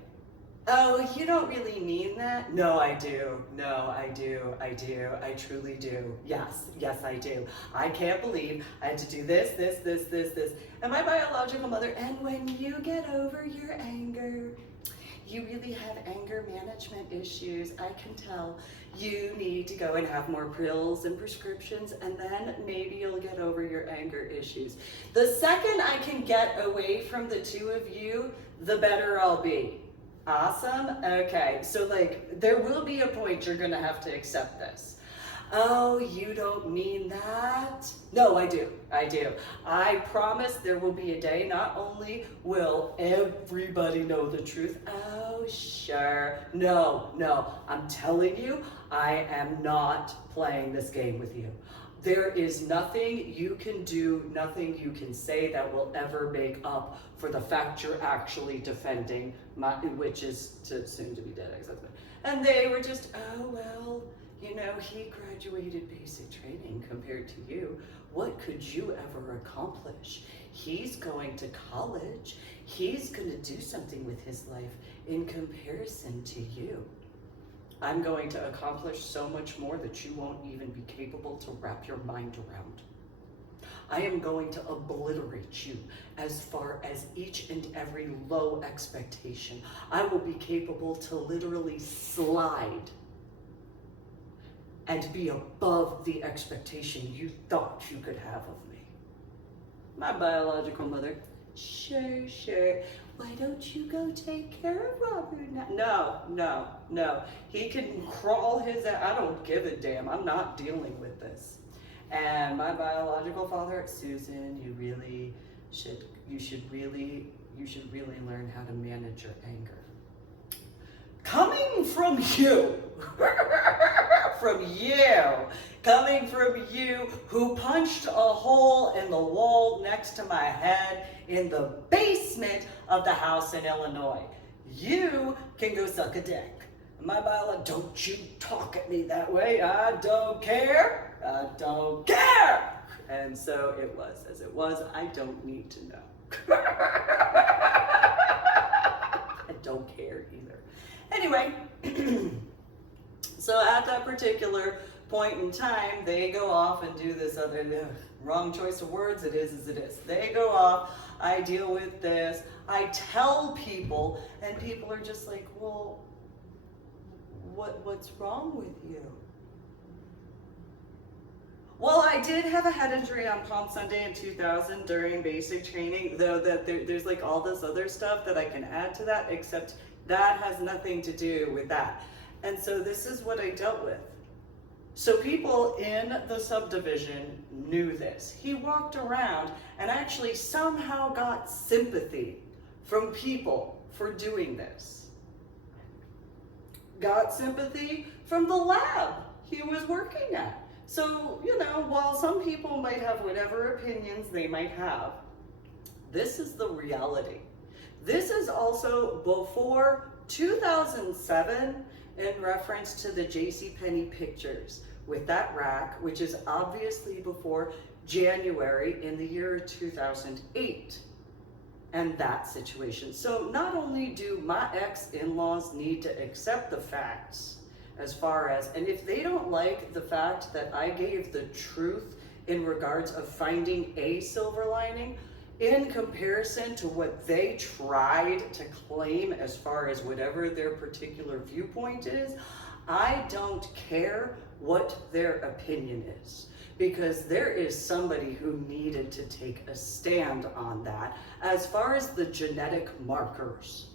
oh, you don't really mean that? No, I do. No, I do. I do. I truly do. Yes, yes, I do. I can't believe I had to do this, this, this, this, this. And my biological mother, and when you get over your anger, you really have anger management issues. I can tell. You need to go and have more pills and prescriptions, and then maybe you'll get over your anger issues. The second I can get away from the two of you, the better I'll be. Awesome? Okay, so like there will be a point you're gonna have to accept this. Oh, you don't mean that? No, I do. I do. I promise there will be a day not only will everybody know the truth. Oh, sure. No, no. I'm telling you, I am not playing this game with you. There is nothing you can do, nothing you can say that will ever make up for the fact you're actually defending my, which is to soon to be dead ex-husband. And they were just, oh, well, you know, he graduated basic training compared to you. What could you ever accomplish? He's going to college. He's going to do something with his life in comparison to you. I'm going to accomplish so much more that you won't even be capable to wrap your mind around. I am going to obliterate you as far as each and every low expectation. I will be capable to literally slide and be above the expectation you thought you could have of me. My biological mother, sure, sure. Why don't you go take care of Robert now? No, no, no. He can crawl his ass. I don't give a damn. I'm not dealing with this. And my biological father, Susan, you should really learn how to manage your anger. Coming from you, coming from you who punched a hole in the wall next to my head in the basement of the house in Illinois. You can go suck a dick. My biology, don't you talk at me that way. I don't care. I don't care. And so it was as it was. I don't need to know. I don't care either. Anyway, so at that particular point in time, they go off and do this other, wrong choice of words, it is as it is. They go off, I deal with this, I tell people, and people are just like, well, what's wrong with you? Well, I did have a head injury on Palm Sunday in 2000 during basic training, though that there's like all this other stuff that I can add to that, except that has nothing to do with that. And so this is what I dealt with. So people in the subdivision knew this. He walked around and actually somehow got sympathy from people for doing this. Got sympathy from the lab he was working at. So, you know, while some people might have whatever opinions they might have, this is the reality. This is also before 2007 in reference to the JCPenney pictures with that rack, which is obviously before January in the year 2008 and that situation. So not only do my ex-in-laws need to accept the facts as far as, and if they don't like the fact that I gave the truth in regards of finding a silver lining, in comparison to what they tried to claim as far as whatever their particular viewpoint is, I don't care what their opinion is, because there is somebody who needed to take a stand on that as far as the genetic markers.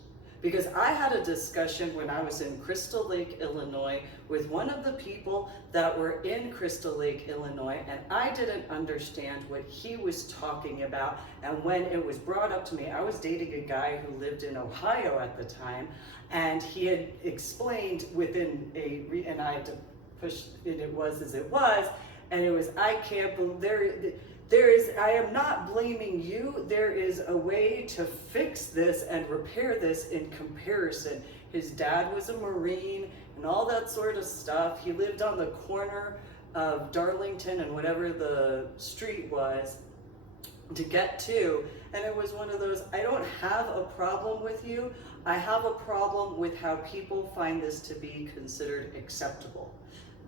because I had a discussion when I was in Crystal Lake, Illinois, with one of the people that were in Crystal Lake, Illinois, and I didn't understand what he was talking about. And when it was brought up to me, I was dating a guy who lived in Ohio at the time, and he had explained within and I had to push it was as it was, and it was, I can't believe, I am not blaming you. There is a way to fix this and repair this in comparison. His dad was a Marine and all that sort of stuff. He lived on the corner of Darlington and whatever the street was to get to. And it was one of those, I don't have a problem with you. I have a problem with how people find this to be considered acceptable.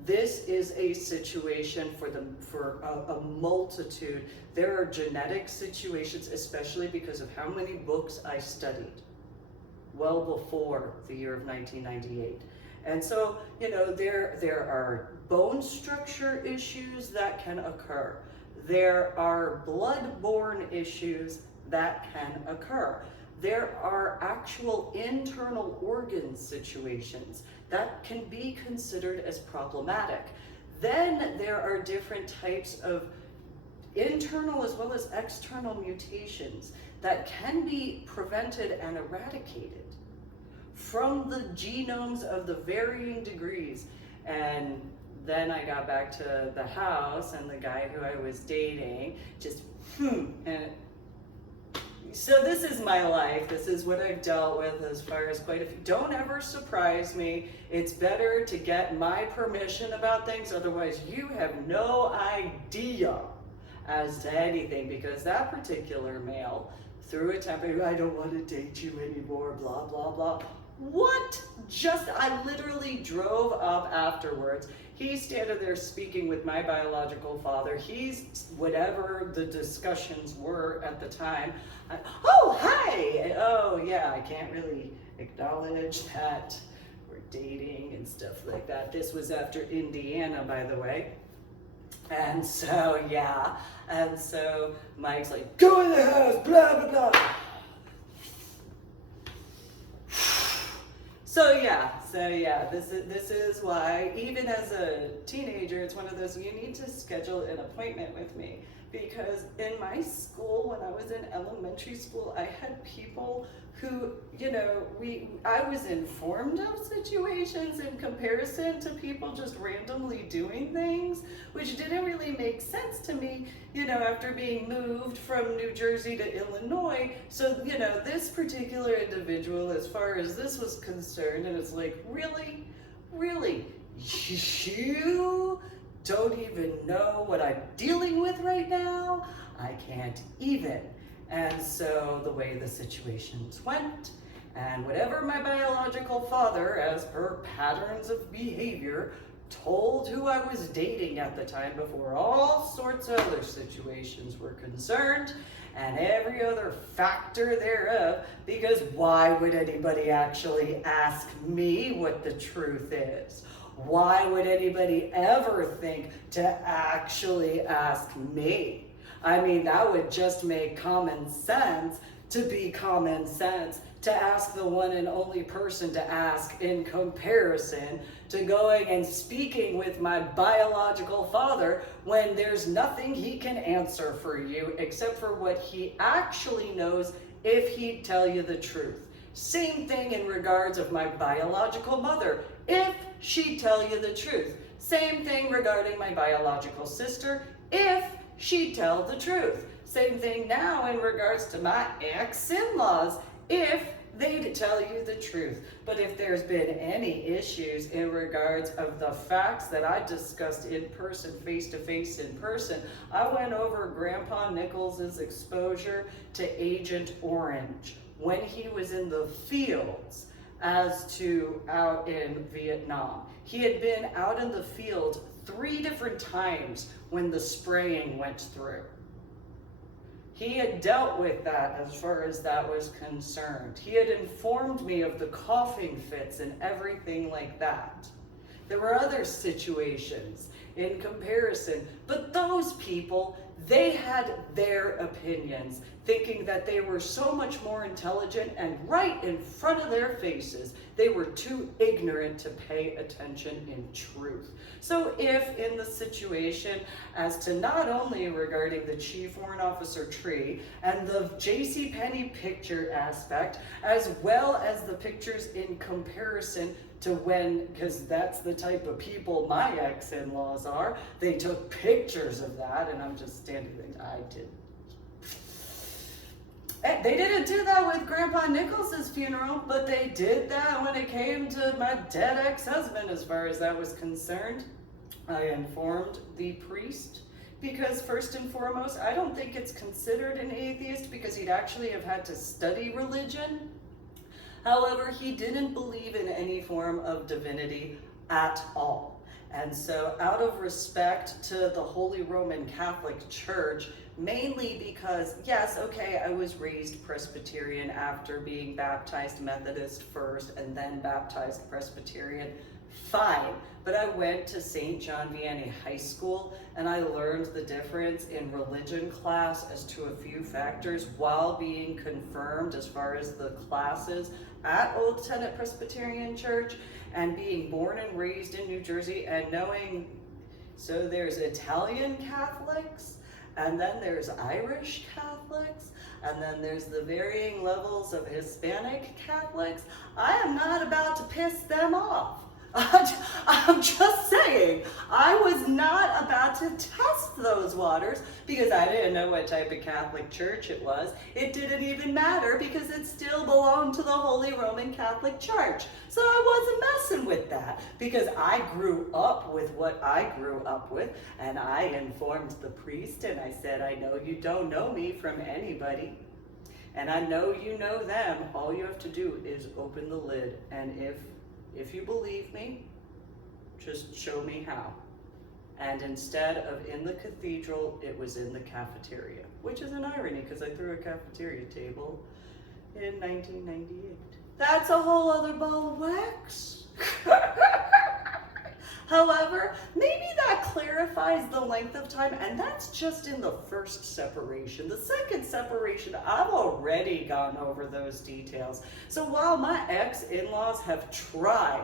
This is a situation for a multitude. There are genetic situations, especially because of how many books I studied well before the year of 1998. And so, there are bone structure issues that can occur. There are blood-borne issues that can occur. There are actual internal organ situations that can be considered as problematic. Then there are different types of internal as well as external mutations that can be prevented and eradicated from the genomes of the varying degrees. And then I got back to the house, and the guy who I was dating just, and so this is my life. This is what I've dealt with as far as quite a few. Don't ever surprise me. It's better to get my permission about things. Otherwise, you have no idea as to anything, because that particular male threw a temper. I don't want to date you anymore, blah, blah, blah. What? I literally drove up afterwards. He's standing there speaking with my biological father. He's, whatever the discussions were at the time. Oh, hi! Oh, yeah, I can't really acknowledge that we're dating and stuff like that. This was after Indiana, by the way. And so, yeah. And so Mike's like, go in the house, blah, blah, blah. So yeah, this is why, even as a teenager, it's one of those, you need to schedule an appointment with me. Because in my school, when I was in elementary school, I had people who, I was informed of situations in comparison to people just randomly doing things, which didn't really make sense to me, after being moved from New Jersey to Illinois. So, this particular individual, as far as this was concerned, and it's like, really? You don't even know what I'm dealing with right now? I can't even. And so the way the situations went, and whatever my biological father, as per patterns of behavior, told who I was dating at the time before all sorts of other situations were concerned, and every other factor thereof, because why would anybody actually ask me what the truth is? Why would anybody ever think to actually ask me? I mean, that would just make common sense to be common sense, to ask the one and only person to ask in comparison to going and speaking with my biological father when there's nothing he can answer for you except for what he actually knows if he'd tell you the truth. Same thing in regards of my biological mother, if she'd tell you the truth. Same thing regarding my biological sister, if she'd tell the truth. Same thing now in regards to my ex-in-laws, if they'd tell you the truth. But if there's been any issues in regards of the facts that I discussed in person, face-to-face in person, I went over Grandpa Nichols' exposure to Agent Orange when he was in the fields as to out in Vietnam. He had been out in the field 3 different times when the spraying went through. He had dealt with that as far as that was concerned. He had informed me of the coughing fits and everything like that. There were other situations in comparison, but those people they had their opinions, thinking that they were so much more intelligent, and right in front of their faces, they were too ignorant to pay attention in truth. So if in the situation as to not only regarding the Chief Warrant Officer tree and the JCPenney picture aspect, as well as the pictures in comparison to when, because that's the type of people my ex-in-laws are, they took pictures of that, and I'm just standing there, I did. They didn't do that with Grandpa Nichols's funeral, but they did that when it came to my dead ex-husband, as far as that was concerned. I informed the priest, because first and foremost, I don't think it's considered an atheist because he'd actually have had to study religion. However, he didn't believe in any form of divinity at all. And so out of respect to the Holy Roman Catholic Church, mainly because, yes, okay, I was raised Presbyterian after being baptized Methodist first and then baptized Presbyterian, fine. But I went to St. John Vianney High School and I learned the difference in religion class as to a few factors while being confirmed as far as the classes at Old Tenet Presbyterian Church, and being born and raised in New Jersey and knowing, so there's Italian Catholics, and then there's Irish Catholics, and then there's the varying levels of Hispanic Catholics. I am not about to piss them off. I'm just saying, I was not about to test those waters because I didn't know what type of Catholic church it was. It didn't even matter because it still belonged to the Holy Roman Catholic Church. So I wasn't messing with that because I grew up with what I grew up with, and I informed the priest and I said, I know you don't know me from anybody, and I know you know them. All you have to do is open the lid, and if you believe me, just show me how. And instead of in the cathedral, it was in the cafeteria, which is an irony because I threw a cafeteria table in 1998. That's a whole other ball of wax. However, maybe that clarifies the length of time, and that's just in the first separation. The second separation, I've already gone over those details. So while my ex-in-laws have tried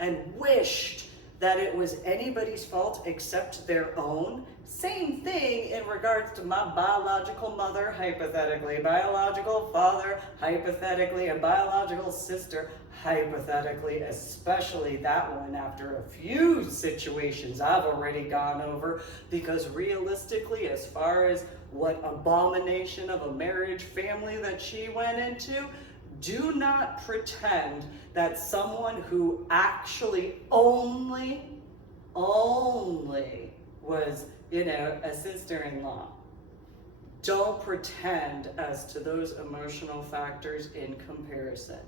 and wished that it was anybody's fault except their own, same thing in regards to my biological mother, hypothetically, biological father, hypothetically, and biological sister, hypothetically, especially that one after a few situations I've already gone over, because realistically, as far as what abomination of a marriage family that she went into, do not pretend that someone who actually only was, a sister-in-law. Don't pretend as to those emotional factors in comparison.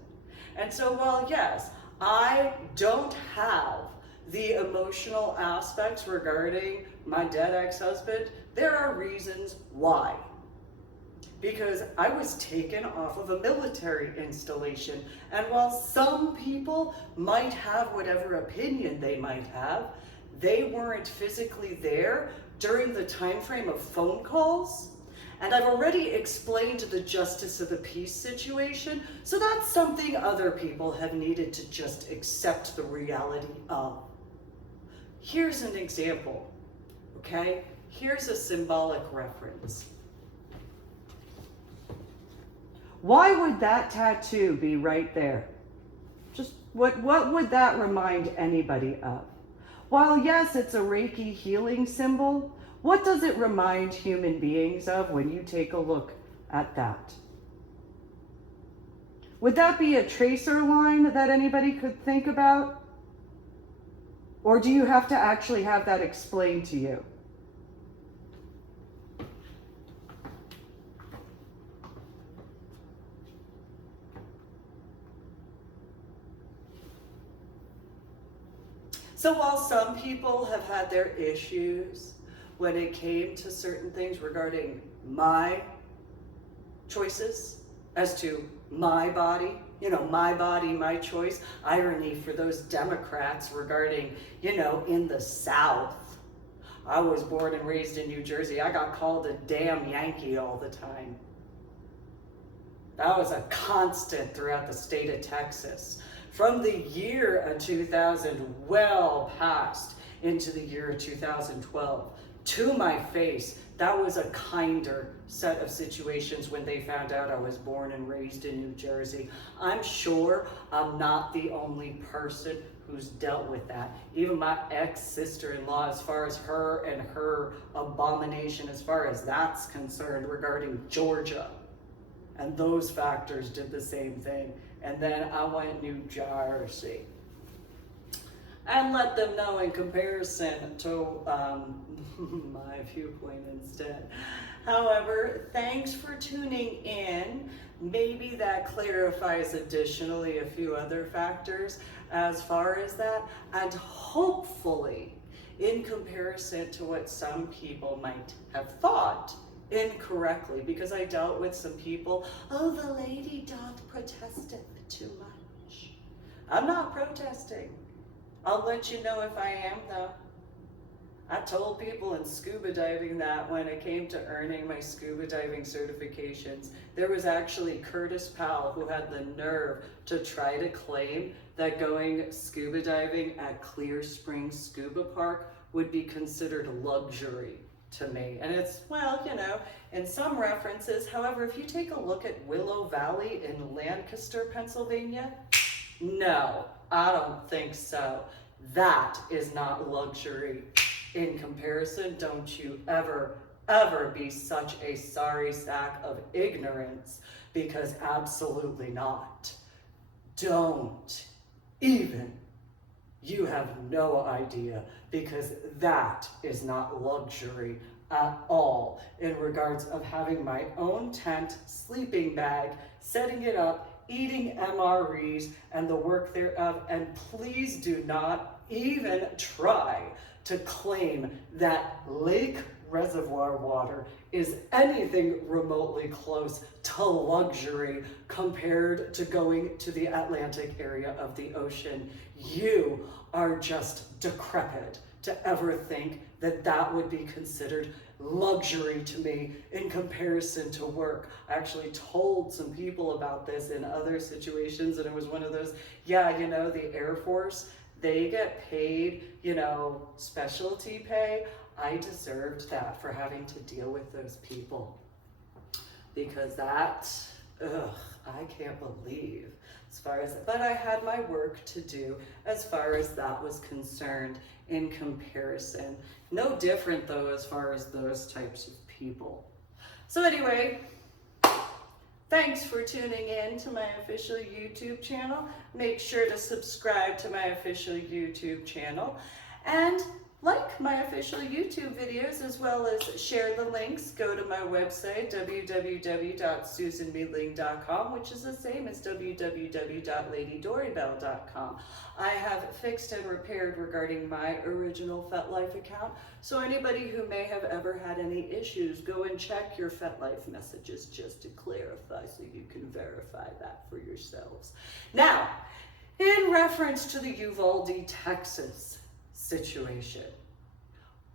And so while, yes, I don't have the emotional aspects regarding my dead ex-husband, there are reasons why. Because I was taken off of a military installation, and while some people might have whatever opinion they might have, they weren't physically there during the time frame of phone calls. And I've already explained the justice of the peace situation, so that's something other people have needed to just accept the reality of. Here's an example, okay? Here's a symbolic reference. Why would that tattoo be right there? Just what would that remind anybody of? While yes, it's a Reiki healing symbol, what does it remind human beings of when you take a look at that? Would that be a tracer line that anybody could think about? Or do you have to actually have that explained to you? So while some people have had their issues when it came to certain things regarding my choices as to my body, my body, my choice, irony for those Democrats regarding, in the South, I was born and raised in New Jersey. I got called a damn Yankee all the time. That was a constant throughout the state of Texas. From the year of 2000, well past into the year of 2012, to my face, that was a kinder set of situations when they found out I was born and raised in New Jersey. I'm sure I'm not the only person who's dealt with that. Even my ex-sister-in-law, as far as her and her abomination, as far as that's concerned regarding Georgia, and those factors did the same thing. And then I went New Jersey. And let them know in comparison to my viewpoint instead. However, thanks for tuning in. Maybe that clarifies additionally a few other factors as far as that. And hopefully, in comparison to what some people might have thought incorrectly, because I dealt with some people, oh, the lady doth protesteth too much. I'm not protesting. I'll let you know if I am, though. I told people in scuba diving that when it came to earning my scuba diving certifications, there was actually Curtis Powell who had the nerve to try to claim that going scuba diving at Clear Springs Scuba Park would be considered luxury to me. And it's, well, you know, in some references. However, if you take a look at Willow Valley in Lancaster, Pennsylvania, no, I don't think so. That is not luxury. In comparison, don't you ever, ever be such a sorry sack of ignorance, because absolutely not. Don't even. You have no idea, because that is not luxury at all in regards of having my own tent, sleeping bag, setting it up, eating MREs and the work thereof. And please do not even try to claim that lake reservoir water is anything remotely close to luxury compared to going to the Atlantic area of the ocean. You are just decrepit to ever think that that would be considered luxury to me in comparison to work. I actually told some people about this in other situations, and it was one of those, yeah, you know, the Air Force, they get paid, you know, specialty pay. I deserved that for having to deal with those people, because that, I can't believe as far as, but I had my work to do as far as that was concerned in comparison. No different though as far as those types of people. So anyway, thanks for tuning in to my official YouTube channel. Make sure to subscribe to my official YouTube channel and like my official YouTube videos, as well as share the links. Go to my website, www.susanmeadling.com, which is the same as www.ladydoribell.com. I have fixed and repaired regarding my original FetLife account, so anybody who may have ever had any issues, go and check your FetLife messages just to clarify so you can verify that for yourselves. Now, in reference to the Uvalde, Texas situation,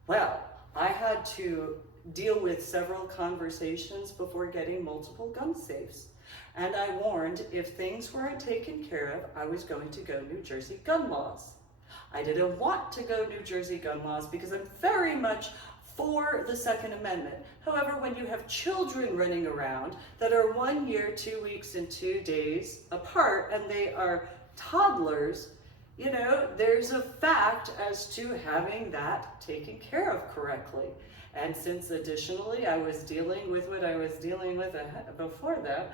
well, I had to deal with several conversations before getting multiple gun safes. And I warned if things weren't taken care of, I was going to go New Jersey gun laws. I didn't want to go New Jersey gun laws because I'm very much for the Second Amendment. However, when you have children running around that are 1 year, 2 weeks, and 2 days apart, and they are toddlers, you know, there's a fact as to having that taken care of correctly. And since additionally I was dealing with what I was dealing with before that,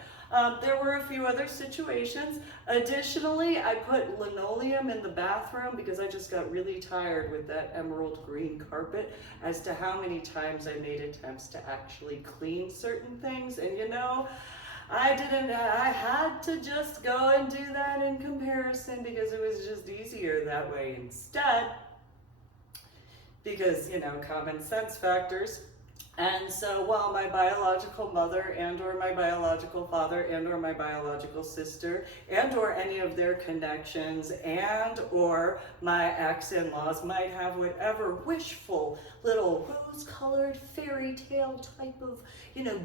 there were a few other situations. Additionally, I put linoleum in the bathroom because I just got really tired with that emerald green carpet as to how many times I made attempts to actually clean certain things. And you know, I had to just go and do that in comparison because it was just easier that way instead. Because, you know, common sense factors, And so while my biological mother and or my biological father and or my biological sister and or any of their connections and or my ex-in-laws might have whatever wishful little rose-colored fairy tale type of,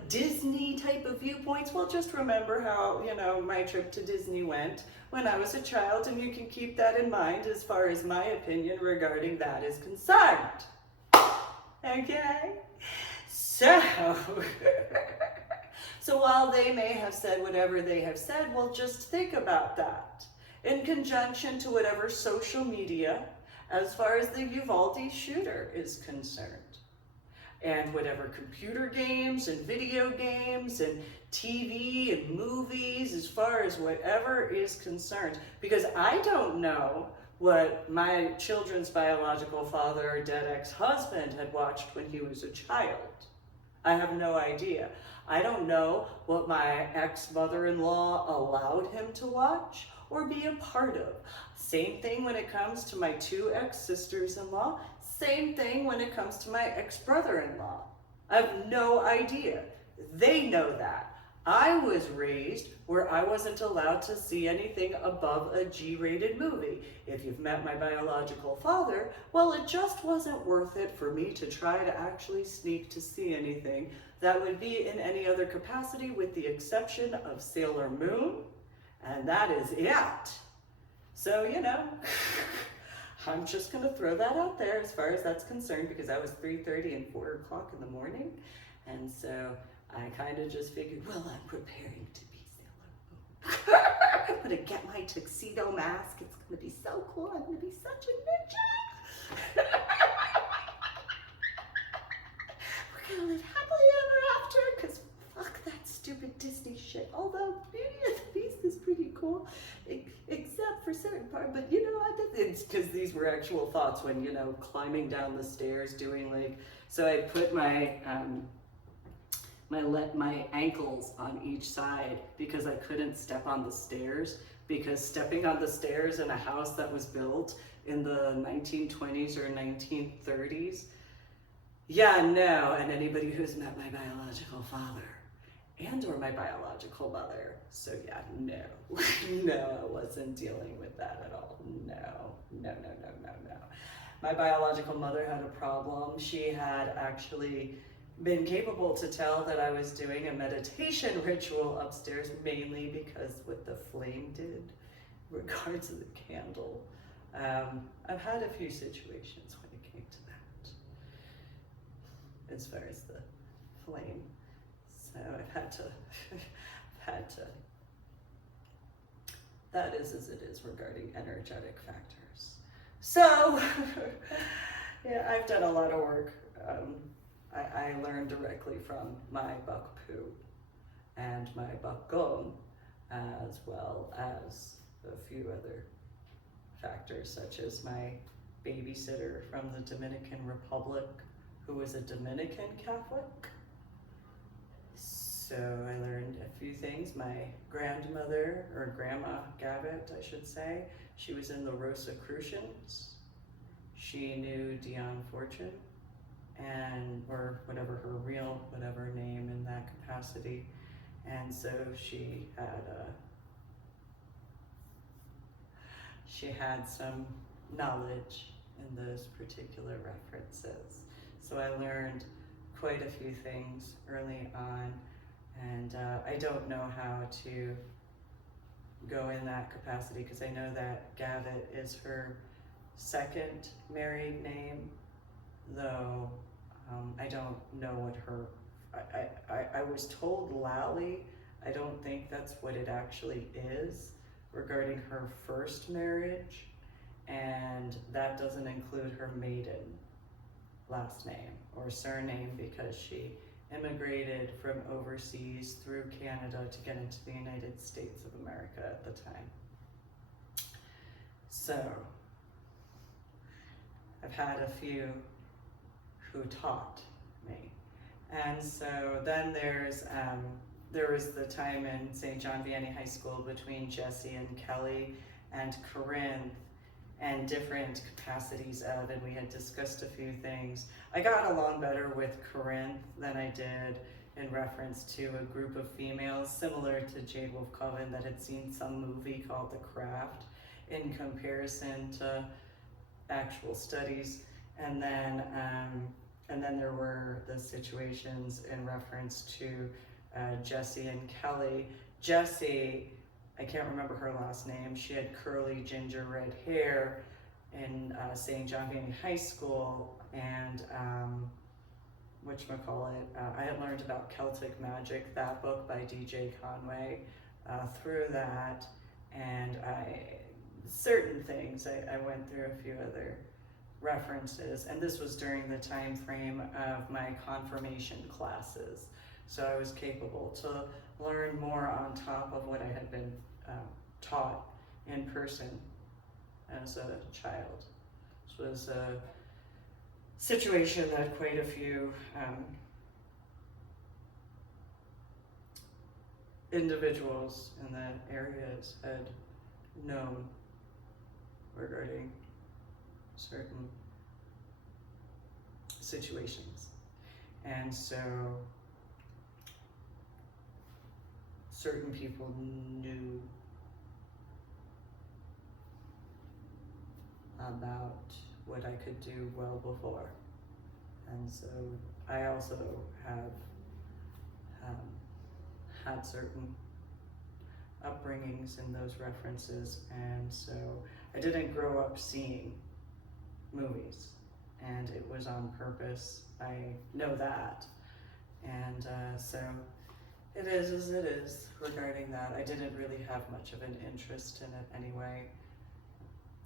Disney type of viewpoints, well, just remember how, my trip to Disney went when I was a child, and you can keep that in mind as far as my opinion regarding that is concerned. Okay? So, so while they may have said whatever they have said, well, just think about that in conjunction to whatever social media, as far as the Uvalde shooter is concerned, and whatever computer games and video games and TV and movies, as far as whatever is concerned, because I don't know what my children's biological father or dead ex-husband had watched when he was a child. I have no idea. I don't know what my ex-mother-in-law allowed him to watch or be a part of. Same thing when it comes to my 2 ex-sisters-in-law. Same thing when it comes to my ex-brother-in-law. I have no idea. They know that. I was raised where I wasn't allowed to see anything above a G-rated movie. If you've met my biological father, well, it just wasn't worth it for me to try to actually sneak to see anything that would be in any other capacity, with the exception of Sailor Moon, and that is it. So, I'm just going to throw that out there as far as that's concerned, because I was 3:30 and 4 o'clock in the morning, and so I kind of just figured, well, I'm preparing to be Sailor Moon. I'm going to get my tuxedo mask. It's going to be so cool. I'm going to be such a ninja. We're going to live happily ever after, because fuck that stupid Disney shit. Although Beauty and the Beast is pretty cool, except for certain part. But it's because these were actual thoughts when, climbing down the stairs, doing so I put my my ankles on each side because I couldn't step on the stairs, because stepping on the stairs in a house that was built in the 1920s or 1930s, yeah, no. And anybody who's met my biological father and or my biological mother, so yeah, no, no, I wasn't dealing with that at all. No. My biological mother had a problem. She had actually been capable to tell that I was doing a meditation ritual upstairs, mainly because what the flame did in regards to the candle. I've had a few situations when it came to that, as far as the flame. So I've had to, that is as it is regarding energetic factors. So, yeah, I've done a lot of work. I learned directly from my buck poo and my buck gong, as well as a few other factors, such as my babysitter from the Dominican Republic, who was a Dominican Catholic. So I learned a few things. My grandmother, or Grandma Gavitt, I should say, she was in the Rosicrucians. She knew Dion Fortune, or whatever her real, whatever name in that capacity. And so she had some knowledge in those particular references. So I learned quite a few things early on, and I don't know how to go in that capacity, because I know that Gavitt is her second married name, though I don't know what her, I was told Lally. I don't think that's what it actually is regarding her first marriage, and that doesn't include her maiden last name or surname, because she immigrated from overseas through Canada to get into the United States of America at the time. So I've had a few who taught me. And so then there was the time in St. John Vianney High School between Jesse and Kelly and Corinne, and different capacities of, and we had discussed a few things. I got along better with Corinth than I did in reference to a group of females similar to Jade Wolf Coven that had seen some movie called The Craft in comparison to actual studies. And then there were the situations in reference to Jessie and Kelly. Jessie, I can't remember her last name. She had curly ginger red hair in St. John Vianney High School, and I had learned about Celtic Magic, that book by D.J. Conway, through that, and certain things. I went through a few other references, and this was during the time frame of my confirmation classes, so I was capable to learn more on top of what I had been taught in person as a child. This was a situation that quite a few individuals in the areas had known regarding certain situations. And so certain people knew about what I could do well before. And so I also have had certain upbringings in those references, and so I didn't grow up seeing movies, and it was on purpose. I know that, and so it is as it is regarding that. I didn't really have much of an interest in it anyway,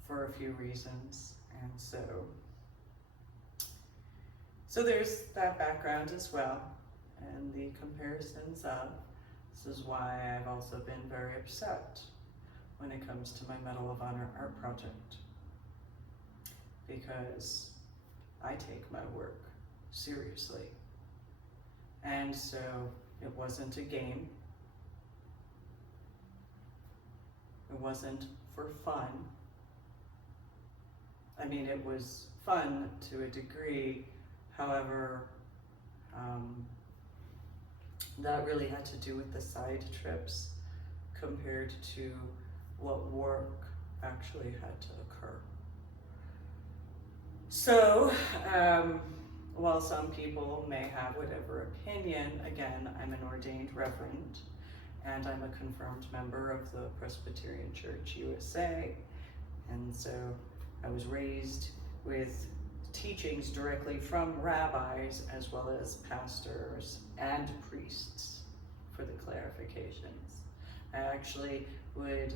for a few reasons, and so there's that background as well, and the comparisons of. This is why I've also been very upset when it comes to my Medal of Honor art project, because I take my work seriously, and so it wasn't a game. It wasn't for fun. I mean, it was fun to a degree, however, that really had to do with the side trips compared to what work actually had to occur. So, while some people may have whatever opinion, again, I'm an ordained reverend, and I'm a confirmed member of the Presbyterian Church USA, and so I was raised with teachings directly from rabbis as well as pastors and priests for the clarifications. I actually would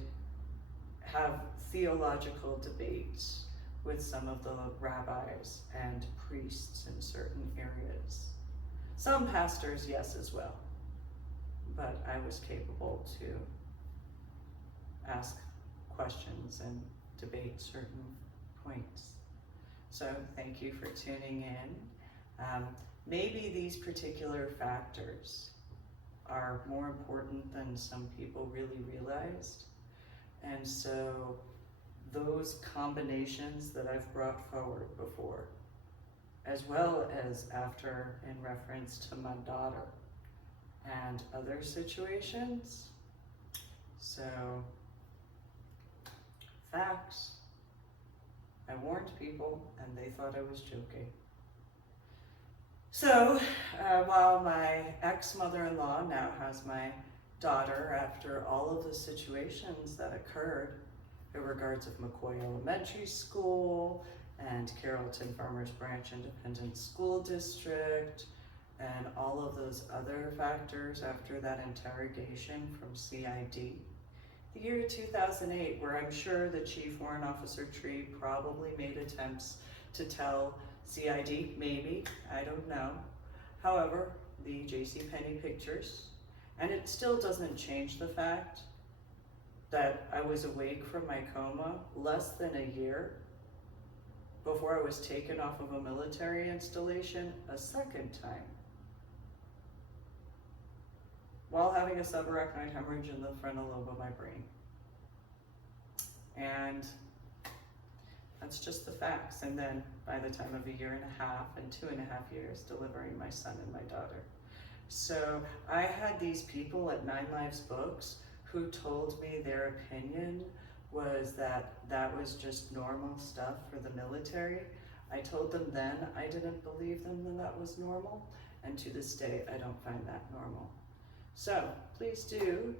have theological debates with some of the rabbis and priests in certain areas. Some pastors, yes, as well, but I was capable to ask questions and debate certain points. So thank you for tuning in. Maybe these particular factors are more important than some people really realized. And so those combinations that I've brought forward before, as well as after in reference to my daughter and other situations. So, facts. I warned people and they thought I was joking. So, while my ex-mother-in-law now has my daughter after all of the situations that occurred in regards of McCoy Elementary School and Carrollton Farmers Branch Independent School District and all of those other factors after that interrogation from CID. The year 2008, where I'm sure the Chief Warrant Officer Tree probably made attempts to tell CID, maybe, I don't know. However, the JCPenney pictures, and it still doesn't change the fact that I was awake from my coma less than a year before I was taken off of a military installation a second time, while having a subarachnoid hemorrhage in the frontal lobe of my brain. And That's just the facts. And then by the time of a year and a half and 2.5 years, delivering my son and my daughter. So I had these people at 9 Lives Books who told me their opinion was that that was just normal stuff for the military. I told them then I didn't believe them that that was normal, and to this day I don't find that normal. So please do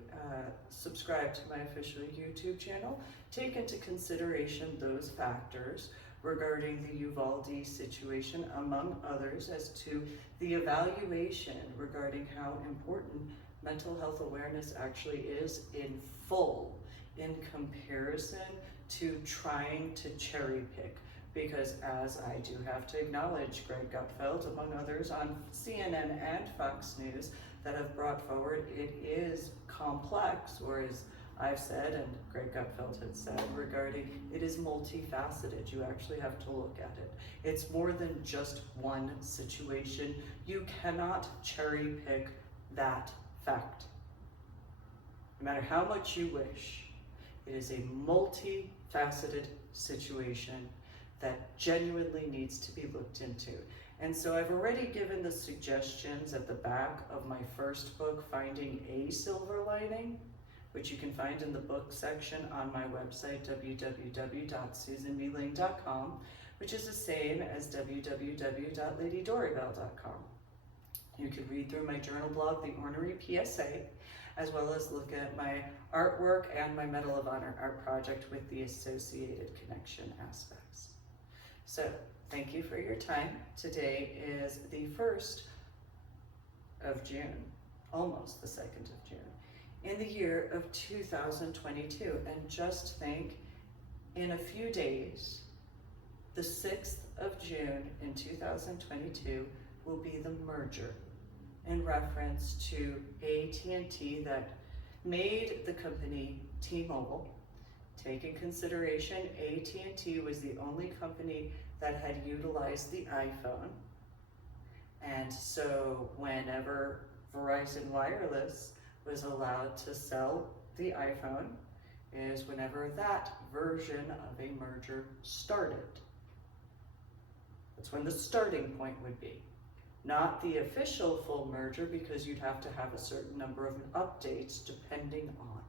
subscribe to my official YouTube channel. Take into consideration those factors regarding the Uvalde situation, among others, as to the evaluation regarding how important mental health awareness actually is in full, in comparison to trying to cherry pick. Because as I do have to acknowledge, Greg Gutfeld, among others on CNN and Fox News, that have brought forward, it is complex, or as I've said, and Greg Gutfeld had said, regarding it is multifaceted. You actually have to look at it. It's more than just one situation. You cannot cherry pick that fact. No matter how much you wish, it is a multifaceted situation that genuinely needs to be looked into. And so I've already given the suggestions at the back of my first book, Finding a Silver Lining, which you can find in the book section on my website, www.susanmealing.com, which is the same as www.ladydoribelle.com. You can read through my journal blog, The Ornery PSA, as well as look at my artwork and my Medal of Honor art project with the associated connection aspects. So, thank you for your time. Today is the 1st of June, almost the 2nd of June, in the year of 2022. And just think, in a few days, the 6th of June in 2022 will be the merger, in reference to AT&T that made the company T-Mobile. Take in consideration, AT&T was the only company that had utilized the iPhone. And so whenever Verizon Wireless was allowed to sell the iPhone is whenever that version of a merger started. That's when the starting point would be. Not the official full merger, because you'd have to have a certain number of updates depending on.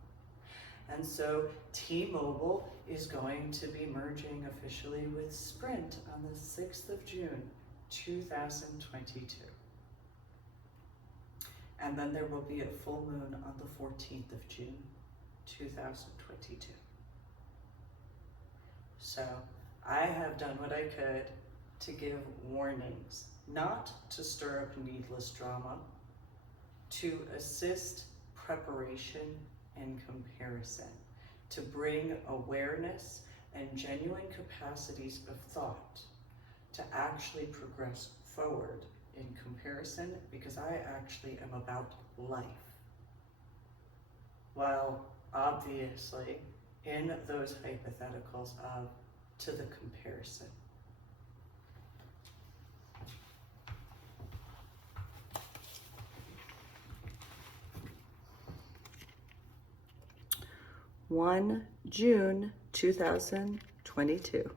And so T-Mobile is going to be merging officially with Sprint on the 6th of June, 2022. And then there will be a full moon on the 14th of June, 2022. So I have done what I could to give warnings, not to stir up needless drama, to assist preparation and comparison, to bring awareness and genuine capacities of thought to actually progress forward in comparison, because I actually am about life. While obviously in those hypotheticals of to the comparison. June 2022.